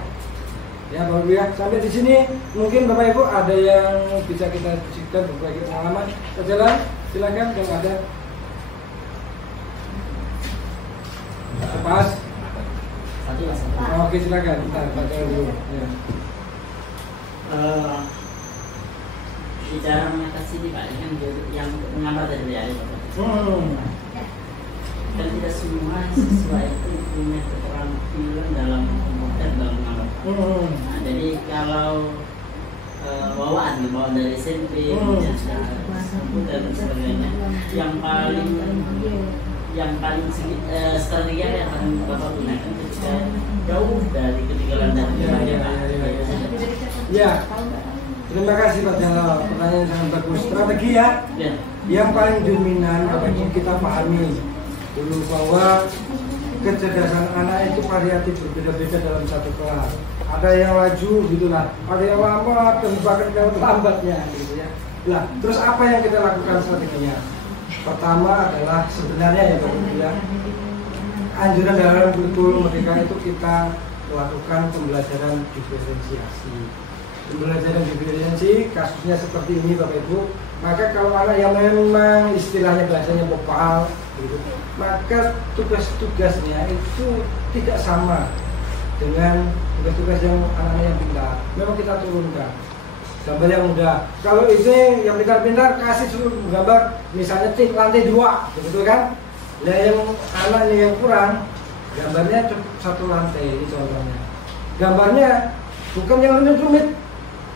Ya Bapak Ibu ya, sampai di sini mungkin Bapak Ibu ada yang bisa kita cerita berbagi pengalaman. Jalan, silakan yang ada. Pas. Oke silakan, kita baca dulu. Ya. Bicara mengatasi ini Pak, yang mengapa tadi ya Pak? Dan tidak semua siswa itu punya keterampilan dalam komputer dalam mengambil. Nah, jadi kalau bawaan dari SMP, komputer dan sebagainya, yang paling strategi yang akan Bapak gunakan ketika jauh dari ketinggalan dan ya. Terima kasih Pak Jalal, pertanyaan sangat bagus. Strategi ya. Yang paling dominan bagi kita pahami dulu bahwa kecerdasan anak itu variatif berbeda-beda dalam satu kelas. Ada yang laju gitulah, ada yang lambat dan bahkan yang lambatnya gitu ya. Nah, terus apa yang kita lakukan strateginya? Pertama adalah sebenarnya ya Bapak Ibu ya, anjuran dalam kurikulum Merdeka itu kita melakukan pembelajaran diferensiasi. Pembelajaran diferensiasi kasusnya seperti ini Bapak Ibu. Maka kalau anak yang memang istilahnya bahasanya bopal gitu, maka tugas-tugasnya itu tidak sama dengan tugas-tugas yang anak-anak yang pintar. Memang kita turunkan gambar yang mudah. Kalau ini yang pintar-pintar kasih suruh gambar misalnya lantai 2 begitu kan. Nah yang anaknya yang kurang gambarnya satu lantai, ini contohnya. Gambarnya bukan yang rumit-rumit,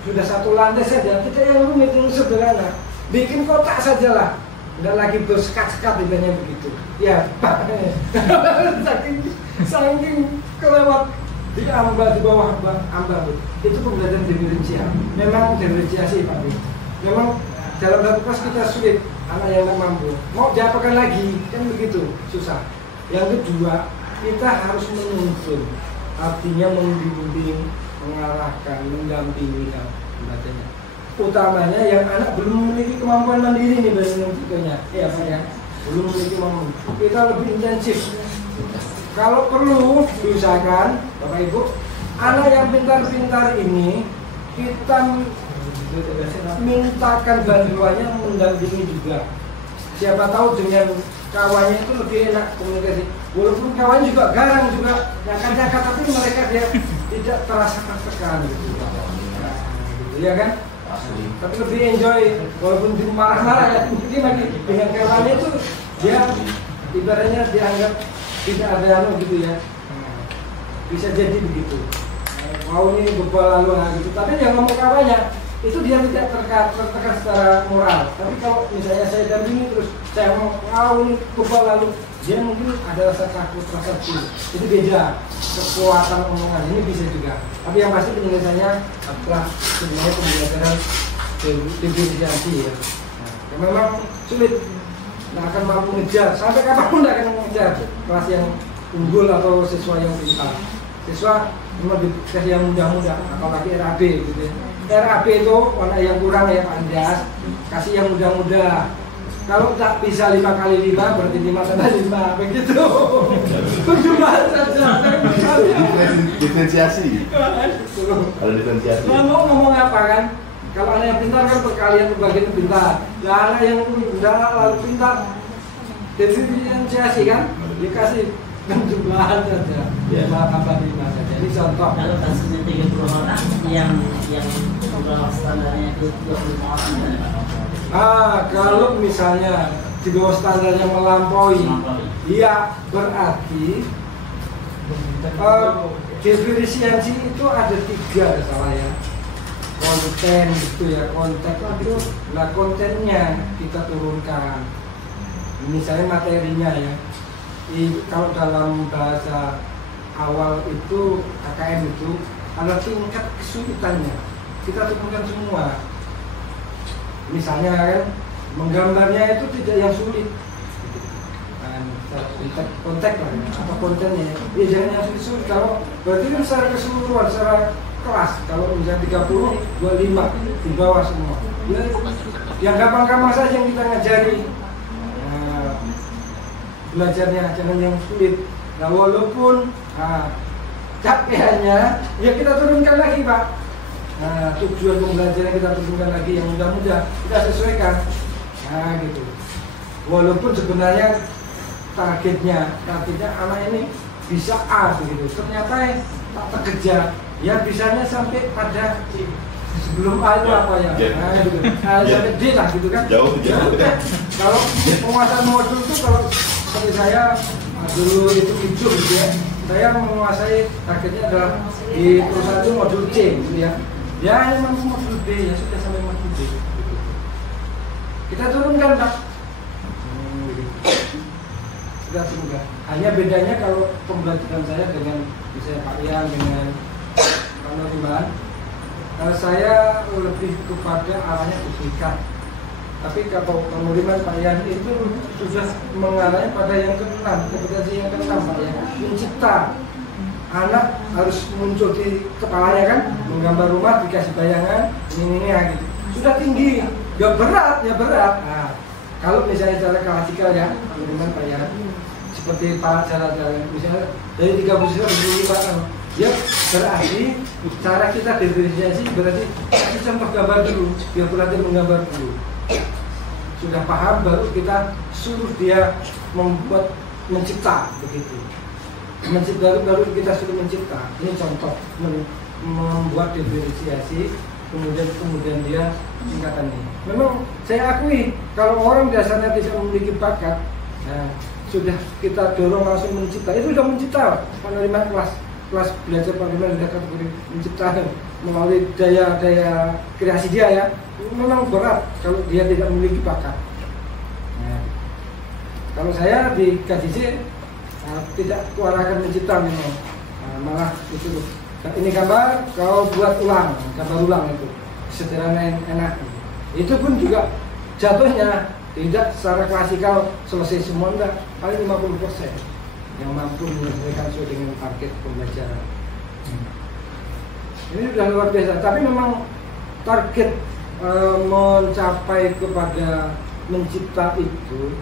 sudah satu lantai saja. Kita yang rumit, yang sederhana, bikin kotak saja lah, nggak lagi bersekat-sekat ibaratnya begitu. Ya Pak, saking kelewat di amba, di bawah amba itu pembelajaran diferensial. Memang diferensiasi Pak. Memang dalam satu kelas kita sulit, anak yang nggak mampu mau diapakan lagi kan begitu, susah. Yang kedua, kita harus menuntun, artinya membimbing, mengarahkan, mendampingi dan sebagainya. Utamanya yang anak belum memiliki kemampuan mandiri nih bahasanya, ya Pak ya, belum memiliki kemampuan. Kita lebih intensif. Kalau perlu diusahakan Bapak Ibu, anak yang pintar-pintar ini kita mintakan bantuannya mendampingi juga. Siapa tahu dengan kawannya itu lebih enak komunikasi. Walaupun kawannya juga garang juga nyangka-nyangka, tapi mereka dia tidak terasa tertekan gitu. Nah, gitu ya kan? Tapi lebih enjoy walaupun marah-marah ya. Mungkin lagi dengan kawannya itu dia ibaratnya dianggap tidak ada anu gitu ya. Bisa jadi begitu. Mau ini bebal lalu gitu. Tapi yang ngomong kawannya itu dia tidak tertekan secara moral. Tapi kalau misalnya saya dampingi terus saya mau ini bebal lalu, dia mungkin ada rasa takut, rasa takut. Itu beda kekuatan omongan, ini bisa juga. Tapi yang pasti penyelesaiannya adalah sebenarnya pembelajaran diferensiasi ya. Nah, memang sulit, nggak akan mampu ngejar sampai kapanpun nggak akan mengejar kelas yang unggul atau siswa yang pintar. Siswa memang dikasih yang mudah-mudah, apalagi RAB gitu ya. RAB itu warna yang kurang ya Pak Anjas, kasih yang mudah-mudah. Kalau tak bisa 5 kali 5 berarti 5 tambah 5 begitu. Percuma saja. Diferensiasi. Kalau diferensiasi. Mau ngomong apa kan? Kalau anak yang pintar kan perkalian berbagian pintar. Nah, anak yang udah lalu pintar diferensiasi kan? Dikasih penjumlahan saja. 5 tambah 5 saja. Ini contoh. Kalau kasusnya 30 orang yang standarnya itu 25 orang. Kalau misalnya di bawah standar yang melampaui. Iya, berarti definisi itu ada 3 salah ya. Konten gitu ya, konten itu. Nah, kontennya kita turunkan. Misalnya materinya ya. Kalau dalam bahasa awal itu KKN itu ada tingkat kesulitannya. Kita turunkan semua. Misalnya kan menggambarnya itu tidak yang sulit. Konteks lah, apa kontennya? Ya jangan yang sulit-sulit. Kalau berarti kan secara keseluruhan, secara kelas. Kalau misalnya 30, 25 di bawah semua. Ya, yang gampang-gampang saja yang kita ngajari. Belajarnya jangan yang sulit. Nah, walaupun capaiannya ya kita turunkan lagi, Pak. Nah, tujuan pembelajaran kita turunkan lagi yang mudah-mudah kita sesuaikan. Nah, gitu. Walaupun sebenarnya targetnya anak ini bisa A begitu. Ternyata tak terkejar. Ya bisanya sampai pada sebelum A itu apa ya? Nah, gitu. Sampai D lah gitu kan. Jauh. Kalau penguasaan modul itu kalau seperti saya dulu itu hidup gitu ya. Saya menguasai targetnya adalah di perusahaan itu modul C gitu ya. Ya yang mampu modul B ya sudah sampai modul B. Kita turunkan, Pak. Sudah turunkan. Hanya bedanya kalau pembelajaran saya dengan misalnya Pak Ian dengan Pak Nuriman, saya lebih kepada arahnya diberikan. Tapi kalau Pak Nuriman, Pak Ian itu sudah mengarahnya pada yang ke-6, kompetensi yang ke-6, Pak ya. Mencipta. Anak harus muncul di kepalanya kan, menggambar rumah, dikasih bayangan, ini ya gitu. Sudah tinggi, ya berat. Nah, kalau misalnya secara klasikal ya, Nuriman, Pak Ian, seperti cara misalnya dari 30 25 ya berarti cara kita diferensiasi berarti kasih contoh gambar dulu, dia berarti menggambar dulu. Sudah paham baru kita suruh dia mencipta begitu. Mencipta baru kita suruh mencipta. Ini contoh membuat diferensiasi kemudian dia tingkatan ini. Memang saya akui kalau orang biasanya tidak memiliki bakat, nah, sudah kita dorong langsung mencipta. Itu sudah mencipta. Pak Nuriman kelas belajar Pak Nuriman sudah kategori mencipta melalui daya kreasi dia ya. Memang berat kalau dia tidak memiliki bakat. Nah, kalau saya di KJC tidak kuarahkan mencipta memang, malah itu ini gambar kau buat gambar ulang itu sederhana enak. Itu pun juga jatuhnya tidak secara klasikal selesai semua, enggak, paling 50% yang mampu menyelesaikan sesuai dengan target pembelajaran. Ini sudah luar biasa, tapi memang target mencapai kepada mencipta itu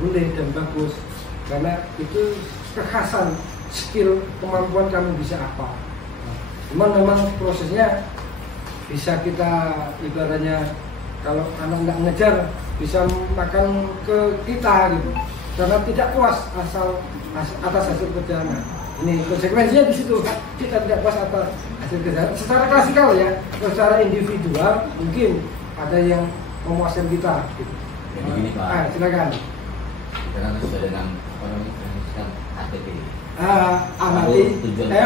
boleh dan bagus karena itu kekhasan skill kemampuan kami bisa apa. Memang prosesnya bisa kita ibaratnya kalau anak nggak ngejar bisa makan ke kita gitu karena tidak puas atas hasil perjalanan. Ini konsekuensinya di situ, kita tidak puas atas hasil kerja. Secara klasikal ya, secara individual mungkin ada yang memuaskan kita. Gitu. Jadi gini Pak. Silakan. Kita kan sesuai dengan apa namanya ATP. Amati. Jadi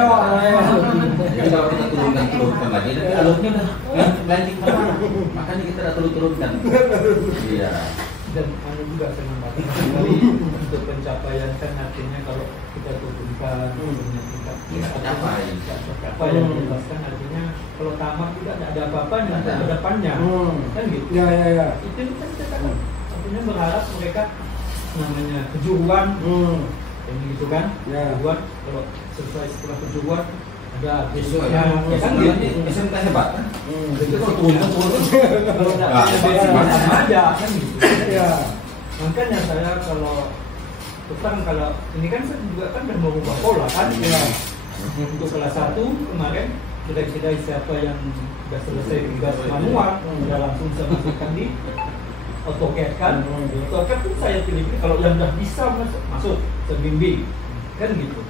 kalau kita turunkan lagi, dan alurnya udah lanjut makanya kita udah turunkan. Iya. Dan ada juga saya mengatakan tadi untuk pencapaian kan artinya kalau kita turunkan punya tingkat apa yang dijelaskan artinya kalau tamat tidak ada apa-apanya untuk kedepannya kan gitu ya. Itu kan kita kan artinya berharap mereka namanya kejuruan gitu kan kejuruan kalau selesai setelah kejuruan ada besoknya ya kan gitu SMK hebat kan itu kalau turun kalau nggak ada kan gitu ya makanya saya kalau ini kan saya juga kan udah merubah pola kan ya untuk kelas 1 kemarin kita siapa yang sudah selesai tugas manual sudah langsung saya masukkan di AutoCAD kan AutoCAD pun saya pilih kalau yang sudah bisa masuk terbimbing kan gitu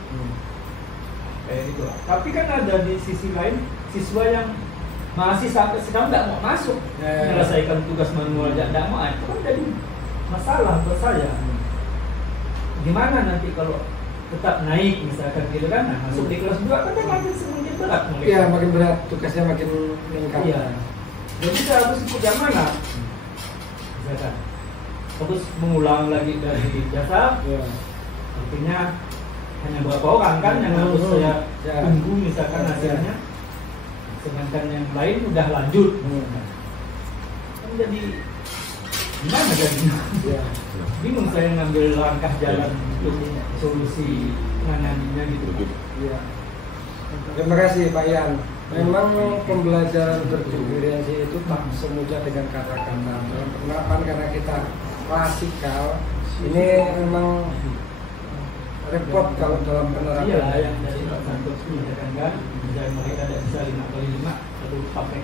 kayak gitu lah. Tapi kan ada di sisi lain siswa yang masih sampai sekarang nggak mau masuk menyelesaikan tugas manual tidak mau itu kan jadi masalah buat saya. Gimana nanti kalau tetap naik misalkan gitu kan, nah, masuk di kelas 2 kan makin semakin berat. Iya, makin berat, tugasnya makin meningkat. Iya. Jadi saya harus ikut yang mana? Misalkan terus mengulang lagi dari jasa, ya. Artinya hanya berapa orang kan yang harus saya tunggu misalkan hasilnya, sedangkan yang lain udah lanjut. Kan jadi gimana jadinya? Ya. Bingung saya ngambil langkah jalan untuk solusi menanganinya gitu. Ya. Terima kasih Pak Yan. Memang pembelajaran berdifferensiasi itu tak semudah dengan kata-kata. Kenapa? Karena kita klasikal, ini memang repot kalau dalam penerapan. Iya, yang dari Pak Santos menyatakan kan, misalnya mereka tidak bisa 5x5, lalu pakai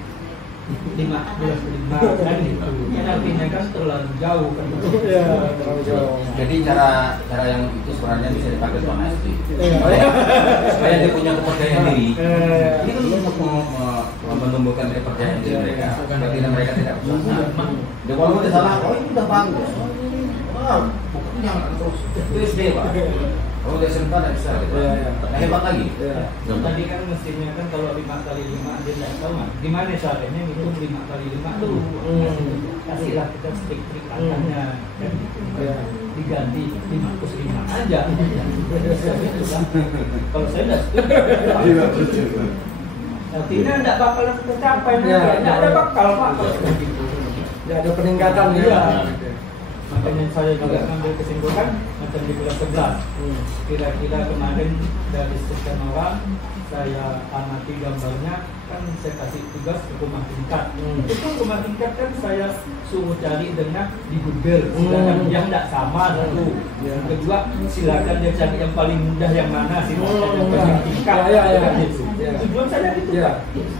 15x5 kan gitu. Kan artinya kan terlalu jauh kan. Iya, terlalu jauh. Jadi cara yang itu sebenarnya bisa dipakai sama SD. Supaya dia punya kepercayaan diri. Ini kan untuk menumbuhkan kepercayaan diri mereka. Ketika mereka tidak berusaha. Dia walaupun dia salah, oh ini udah bagus. Wah, pokoknya jangan terus. Itu SD Pak. Kalau dia SMK tidak bisa, gitu. Hebat lagi. Tadi kan mesinnya kan kalau 5x5 dia tidak tahu kan. Gimana caranya ngitung 5x5 tuh? Kasihlah kita trik-trik angkanya. Diganti 5+5 aja. Kalau saya tidak setuju. Artinya tidak bakal tercapai. Tidak ada bakal Pak. Tidak ada peningkatan ya. Makanya saya juga ngambil kesimpulan macam di kelas 11. Kira-kira kemarin dari sekian orang saya amati gambarnya, kan saya kasih tugas ke rumah tingkat. Itu rumah tingkat kan saya suruh cari dengan di Google. Silakan yang tidak sama satu. Yang kedua silakan dia cari yang paling mudah yang mana sih yang paling tingkat. Tujuan saya gitu Pak.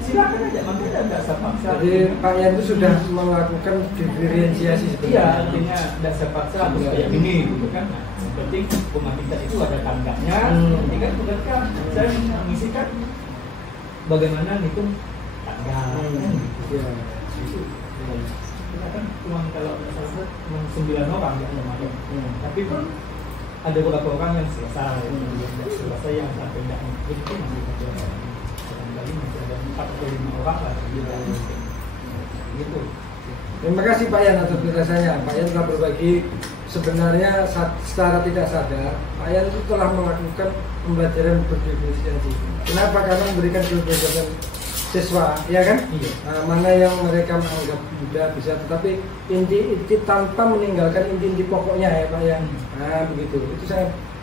Silakan aja, makanya tidak saya paksa. Jadi Pak Yan itu sudah melakukan diferensiasi sebenarnya. Iya, artinya tidak saya paksa harus kayak gini gitu kan. Yang penting rumah tingkat itu ada tangganya. Nanti kan tugasnya saya mengisikan bagaimana ngitung tangga. Iya. Kita kan cuma kalau salah cuma 9 orang yang masuk. Tapi pun ada beberapa orang yang selesai. Selesai yang sampai tidak mungkin itu masih ada. Barangkali masih ada 4 atau 5 orang lah. Gitu. Terima kasih Pak Yan atas penjelasannya. Pak Yan telah berbagi, sebenarnya secara tidak sadar Pak Yan itu telah melakukan pembelajaran berdifferensiasi. Kenapa? Karena memberikan kebebasan siswa, ya kan? Iya. Mana yang mereka menganggap mudah bisa, tetapi inti tanpa meninggalkan inti pokoknya ya Pak Yan. Nah begitu. Itu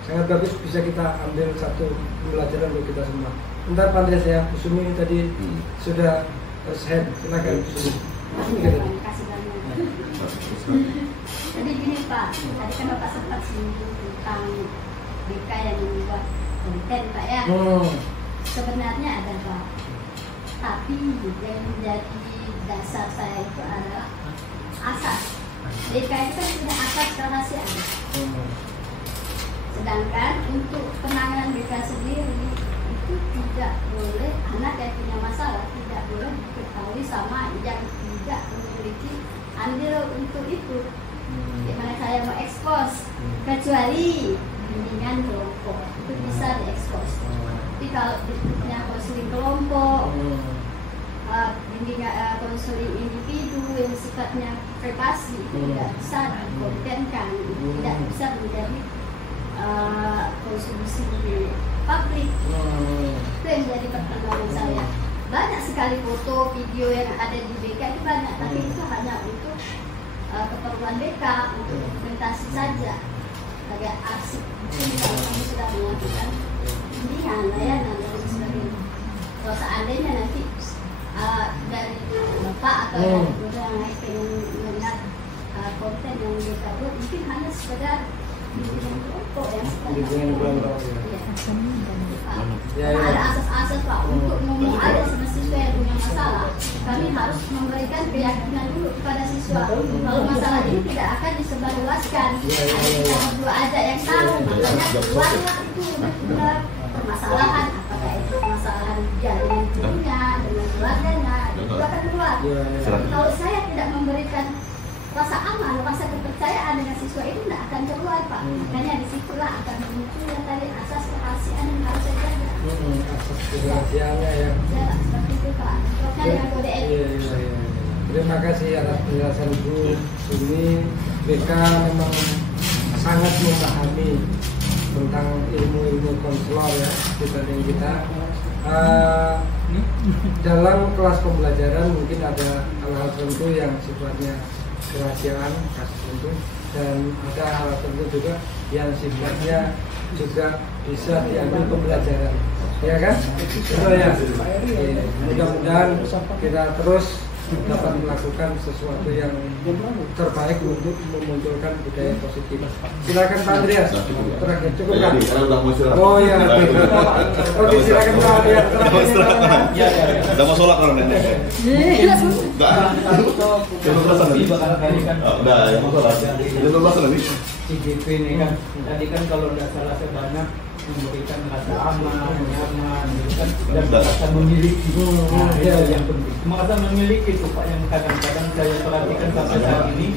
sangat bagus, bisa kita ambil satu pembelajaran untuk kita semua. Bentar Pak Andreas ya, Bu Sumi tadi sudah share, silakan Bu Sumi. Terima kasih banyak. Jadi gini Pak, tadi kan Bapak sempat singgung tentang BK yang membuat konten Pak ya. Sebenarnya ada Pak, tapi yang menjadi dasar saya itu adalah asas. BK itu kan sudah asas kerahasiaan. Sedangkan untuk penanganan BK sendiri itu tidak boleh anak yang punya masalah tidak boleh diketahui sama yang tidak memiliki andil untuk itu. Dimana saya mau ekspos, kecuali bimbingan kelompok itu bisa diekspos. Tapi kalau bentuknya konseling kelompok, bimbingan konseling individu yang sifatnya privasi itu tidak bisa dikontenkan, tidak bisa menjadi konsumsi publik. Itu yang jadi pertimbangan saya. Banyak sekali foto, video yang ada di BK itu banyak, tapi itu hanya untuk keperluan BK, untuk dokumentasi saja, sebagai arsip. Mungkin kalau kami sudah melakukan bimbingan, layanan dan sebagainya. Kalau seandainya nanti dari Bapak atau dari guru yang lain pengen melihat konten yang BK buat, mungkin hanya sekedar bimbingan kelompok yang ada asas-asas Pak untuk ngomong ada sama siswa yang punya masalah. Kami harus memberikan keyakinan dulu kepada siswa kalau masalah ini tidak akan disebarluaskan. Kita berdua aja yang tahu, makanya keluarlah itu benar permasalahan, apakah itu permasalahan dia dengan gurunya, dengan keluarganya, itu akan keluar. Kalau saya tidak memberikan rasa aman, rasa kepercayaan dengan siswa itu tidak akan keluar Pak. Makanya disitulah akan muncul tadi asas kerahasiaan yang harus saya jaga. Asas kerahasiaannya ya. Ya, seperti itu Pak. Makanya kode etik. Iya. Terima kasih atas penjelasan Ibu. Ini BK memang sangat memahami tentang ilmu-ilmu konselor ya dibanding kita. Dalam kelas pembelajaran mungkin ada hal-hal tertentu yang sifatnya kerahasiaan kasus tertentu, dan ada hal tertentu juga yang sifatnya juga bisa diambil pembelajaran, ya kan? Betul ya. Mudah-mudahan kita terus dapat melakukan sesuatu yang terbaik untuk memunculkan budaya positif. Silakan Pak Andreas. Terakhir cukup kan? Karena udah mau istirahat. Oh ya. Oke, silakan Pak Andreas. Ya. Udah mau sholat kalau nenek. Enggak. Belum selesai nanti. Udah, ya mau sholat. Belum selesai nanti. CGP ini kan tadi kan kalau tidak salah sebanyak memberikan rasa aman, nyaman, gitu kan, dan rasa memiliki. Nah, itu yang penting. Rasa memiliki itu Pak yang kadang-kadang saya perhatikan sampai saat ini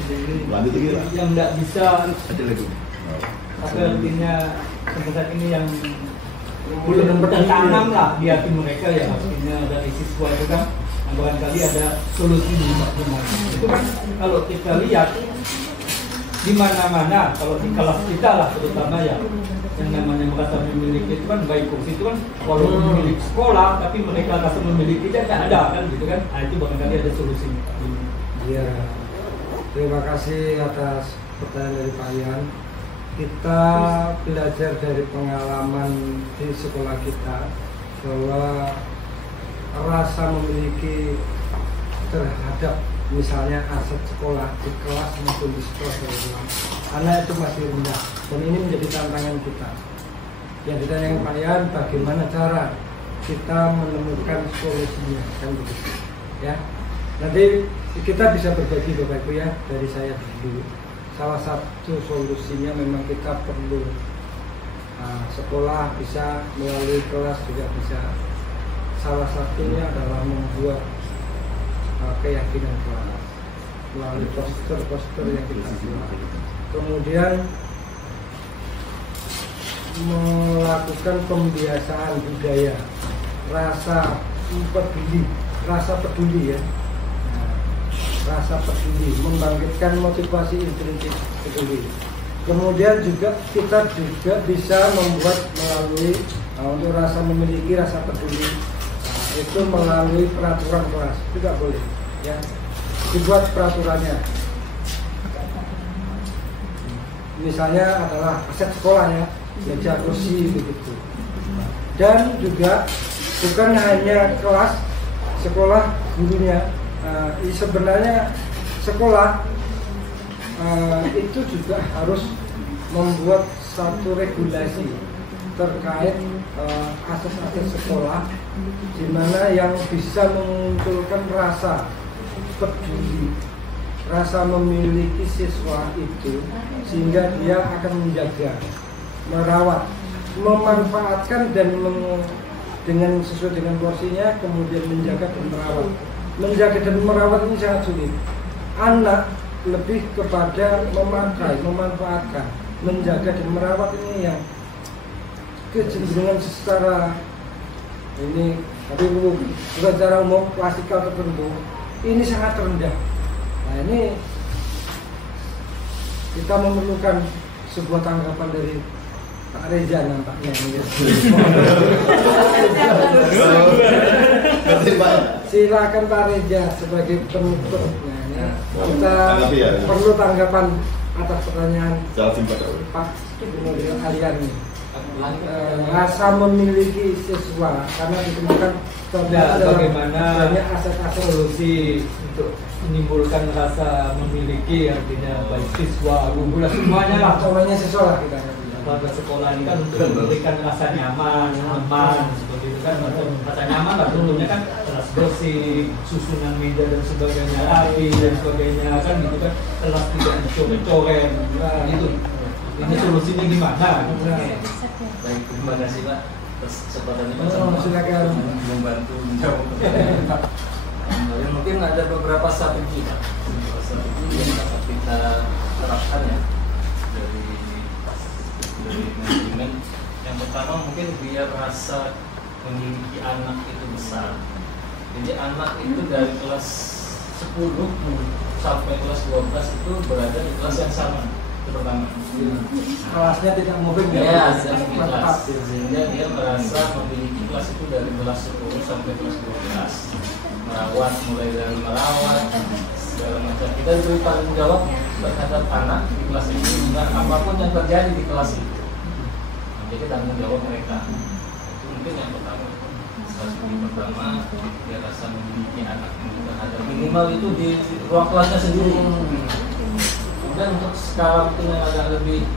yang tidak bisa. Tapi artinya sampai saat ini yang belum tertanam lah di hati mereka ya, artinya dari siswa itu kan barangkali ada solusi di itu kan kalau kita lihat di mana-mana, kalau di kelas kita lah terutama ya, yang namanya merasa memiliki itu kan baik kursi itu kan walaupun milik sekolah tapi mereka rasa memiliki tidak ada kan gitu kan. Nah, itu barangkali ada solusinya. Iya. Terima kasih atas pertanyaan dari Pak Ian. Kita belajar dari pengalaman di sekolah kita bahwa rasa memiliki terhadap misalnya aset sekolah di kelas maupun di sekolah anak itu masih rendah, dan ini menjadi tantangan kita. Yang ditanyakan Pak Ian, bagaimana cara kita menemukan solusinya, kan begitu ya. Nanti kita bisa berbagi Bapak Ibu ya, dari saya dulu. Salah satu solusinya memang kita perlu sekolah bisa melalui kelas juga bisa. Salah satunya adalah membuat keyakinan kelas melalui poster-poster yang kita buat. Kemudian melakukan pembiasaan budaya rasa peduli ya. Rasa peduli, membangkitkan motivasi intrinsik peduli. Kemudian juga kita juga bisa membuat melalui untuk rasa memiliki rasa peduli itu melalui peraturan kelas juga boleh ya, dibuat peraturannya. Misalnya adalah aset sekolah ya, meja kursi begitu. Dan juga bukan hanya kelas sekolah gurunya. Sebenarnya sekolah itu juga harus membuat satu regulasi terkait aset-aset sekolah, di mana yang bisa memunculkan rasa peduli, rasa memiliki siswa itu, sehingga dia akan menjaga, merawat, memanfaatkan dan dengan sesuai dengan porsinya, kemudian menjaga dan merawat. Menjaga dan merawat ini sangat sulit. Anak lebih kepada memakai, memanfaatkan. Menjaga dan merawat ini yang kecenderungan secara ini, tapi bukan secara umum klasikal tertentu ini sangat rendah. Nah, ini kita memerlukan sebuah tanggapan dari Pak Reza nampaknya ini. Silakan Pak Reza sebagai penutup. Kita perlu tanggapan atas pertanyaan Pak Ariani. Rasa memiliki siswa karena ditemukan bagaimana aset-aset solusi untuk menimbulkan rasa memiliki, artinya baik siswa, guru, semuanya lah. Semuanya siswa lah kita. Pada sekolah ini kan untuk memberikan rasa nyaman, aman, seperti itu kan. Rasa nyaman lah tentunya kan kelas bersih, susunan meja dan sebagainya rapi dan sebagainya kan gitu kan. Kelas tidak dicoret-coret, gitu. Ini solusinya gimana? Baik, terima kasih Pak atas kesempatan ini. Silakan membantu menjawab. Dan mungkin ada beberapa strategi Pak, beberapa strategi yang dapat kita terapkan ya dari manajemen. Yang pertama mungkin biar rasa memiliki anak itu besar. Jadi anak itu dari kelas 10 sampai kelas 12 itu berada di kelas yang sama. Itu pertama. Kelasnya tidak moving ya, kelas. Sehingga dia merasa memiliki kelas itu dari kelas 10 sampai kelas 12. Merawat, mulai dari merawat segala macam. Kita diberi tanggung jawab terhadap anak di kelas ini dengan apapun yang terjadi di kelas itu. Jadi tanggung jawab mereka. Itu mungkin yang pertama. Strategi pertama, dia rasa memiliki anak itu terhadap minimal itu di ruang kelasnya sendiri. Kemudian untuk skala mungkin yang agak lebih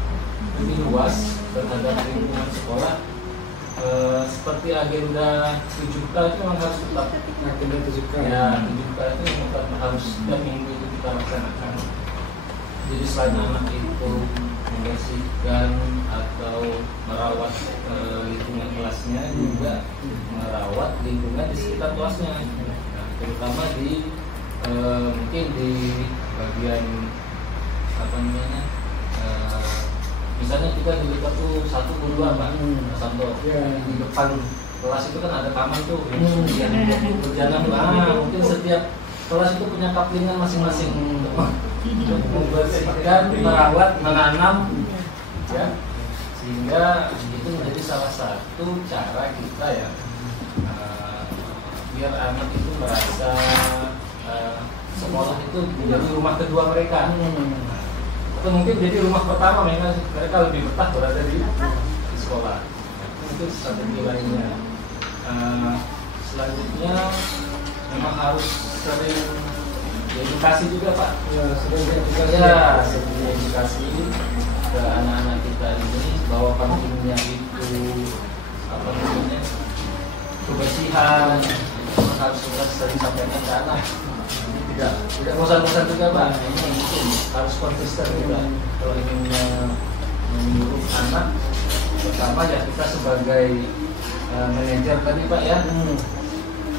luas terhadap lingkungan sekolah, seperti agenda 7K itu memang harus tetap. Agenda 7K. Ya, 7K itu tetap harus setiap minggu itu kita laksanakan. Jadi selain anak itu membersihkan atau merawat lingkungan kelasnya, juga merawat lingkungan di sekitar kelasnya. Nah, terutama di mungkin di bagian apa namanya, misalnya kita di dekat tuh 1-2 Pak, Santo. Di depan kelas itu kan ada taman tuh yang berjalan. Mungkin setiap kelas itu punya kaplingan masing-masing untuk membersihkan, merawat, menanam, ya, sehingga itu menjadi salah satu cara kita ya biar anak itu merasa sekolah itu menjadi rumah kedua mereka. Atau mungkin jadi rumah pertama mereka lebih betah berada di sekolah. Itu strategi lainnya. Selanjutnya memang harus sering edukasi juga Pak. Ya, sering edukasi. Ya, sering edukasi ke anak-anak kita ini bahwa pentingnya itu apa namanya, kebersihan harus kita sering sampaikan ke anak. Tidak bosan-bosan juga Pak. Ini mungkin harus konsisten juga kalau ingin menyuruh anak. Pertama ya kita sebagai manajer tadi Pak ya,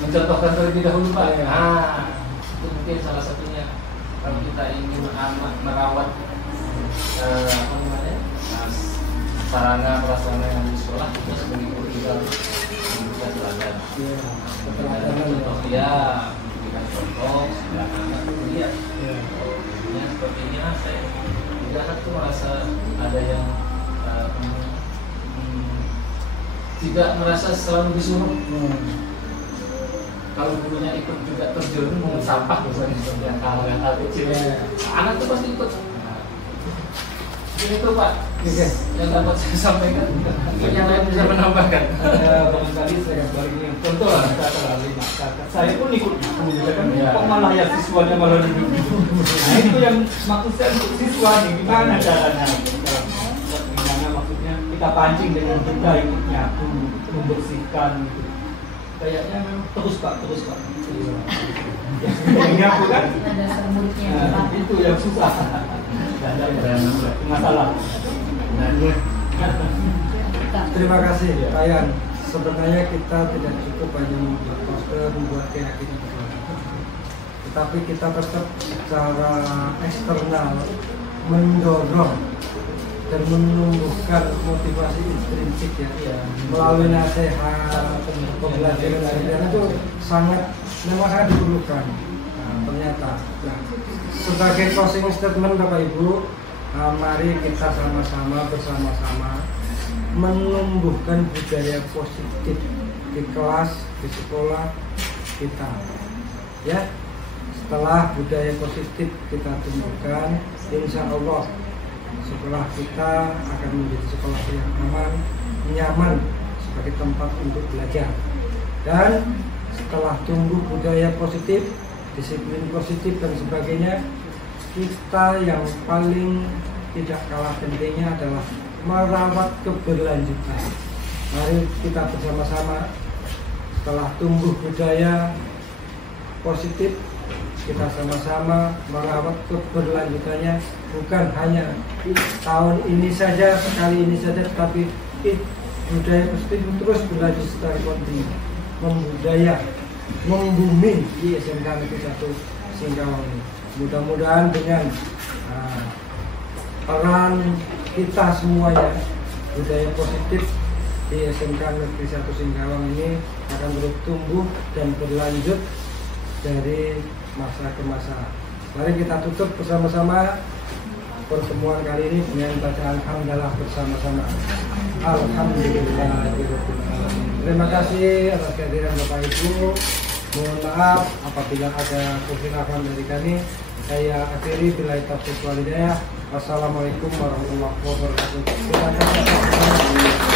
mencontohkan terlebih dahulu Pak. Nah, itu mungkin salah satunya kalau kita ingin anak merawat apa namanya, sarana prasarana yang di sekolah, kita sebagai guru juga bisa teladan. Contoh ya, memberikan contoh, anak lihat. Ya sepertinya saya tidak tuh merasa ada yang tidak merasa selalu disuruh. Kalau gurunya ikut juga terjun mengut sampah misalnya, seperti yang hal kecil, anak tuh pasti ikut. Ini tuh Pak, yang dapat saya sampaikan. Yang lain bisa menambahkan. Barangkali saya balik ini contoh lah, saya pun ikut kan, kok malah ya siswanya malah duduk. Nah itu yang maksud saya untuk siswa nih, gimana caranya? Gimana maksudnya kita pancing dengan kita ikutnya, membersihkan gitu. Kayaknya memang terus Pak. Ini aku kan, nah, itu yang susah. Masalah. Terima kasih Pak Yan. Sebenarnya kita tidak cukup hanya membuat poster, membuat keyakinan, tetapi kita tetap secara eksternal mendorong dan menumbuhkan motivasi intrinsik ya, melalui nasihat, pembelajaran dan itu memang sangat diperlukan. Nah, ternyata sebagai closing statement Bapak Ibu, mari kita sama-sama bersama-sama menumbuhkan budaya positif di kelas, di sekolah kita. Ya, setelah budaya positif kita tumbuhkan, insya Allah sekolah kita akan menjadi sekolah yang aman, nyaman sebagai tempat untuk belajar. Dan setelah tumbuh budaya positif, disiplin positif dan sebagainya, kita yang paling tidak kalah pentingnya adalah merawat keberlanjutan. Mari kita bersama-sama setelah tumbuh budaya positif, kita sama-sama merawat keberlanjutannya, bukan hanya tahun ini saja, sekali ini saja, tetapi budaya positif terus berlanjut secara kontinu, membudaya membumi di SMK Negeri 1 Singkawang ini. Mudah-mudahan dengan peran kita semuanya, budaya positif di SMK Negeri 1 Singkawang ini akan terus tumbuh dan berlanjut dari masa ke masa. Mari kita tutup bersama-sama pertemuan kali ini dengan bacaan hamdalah bersama-sama. Alhamdulillah. Terima kasih atas kehadiran Bapak Ibu. Mohon maaf apabila ada kekhilafan dari kami. Saya akhiri billahi taufiq wal hidayah. Wassalamualaikum warahmatullahi wabarakatuh. Terima kasih.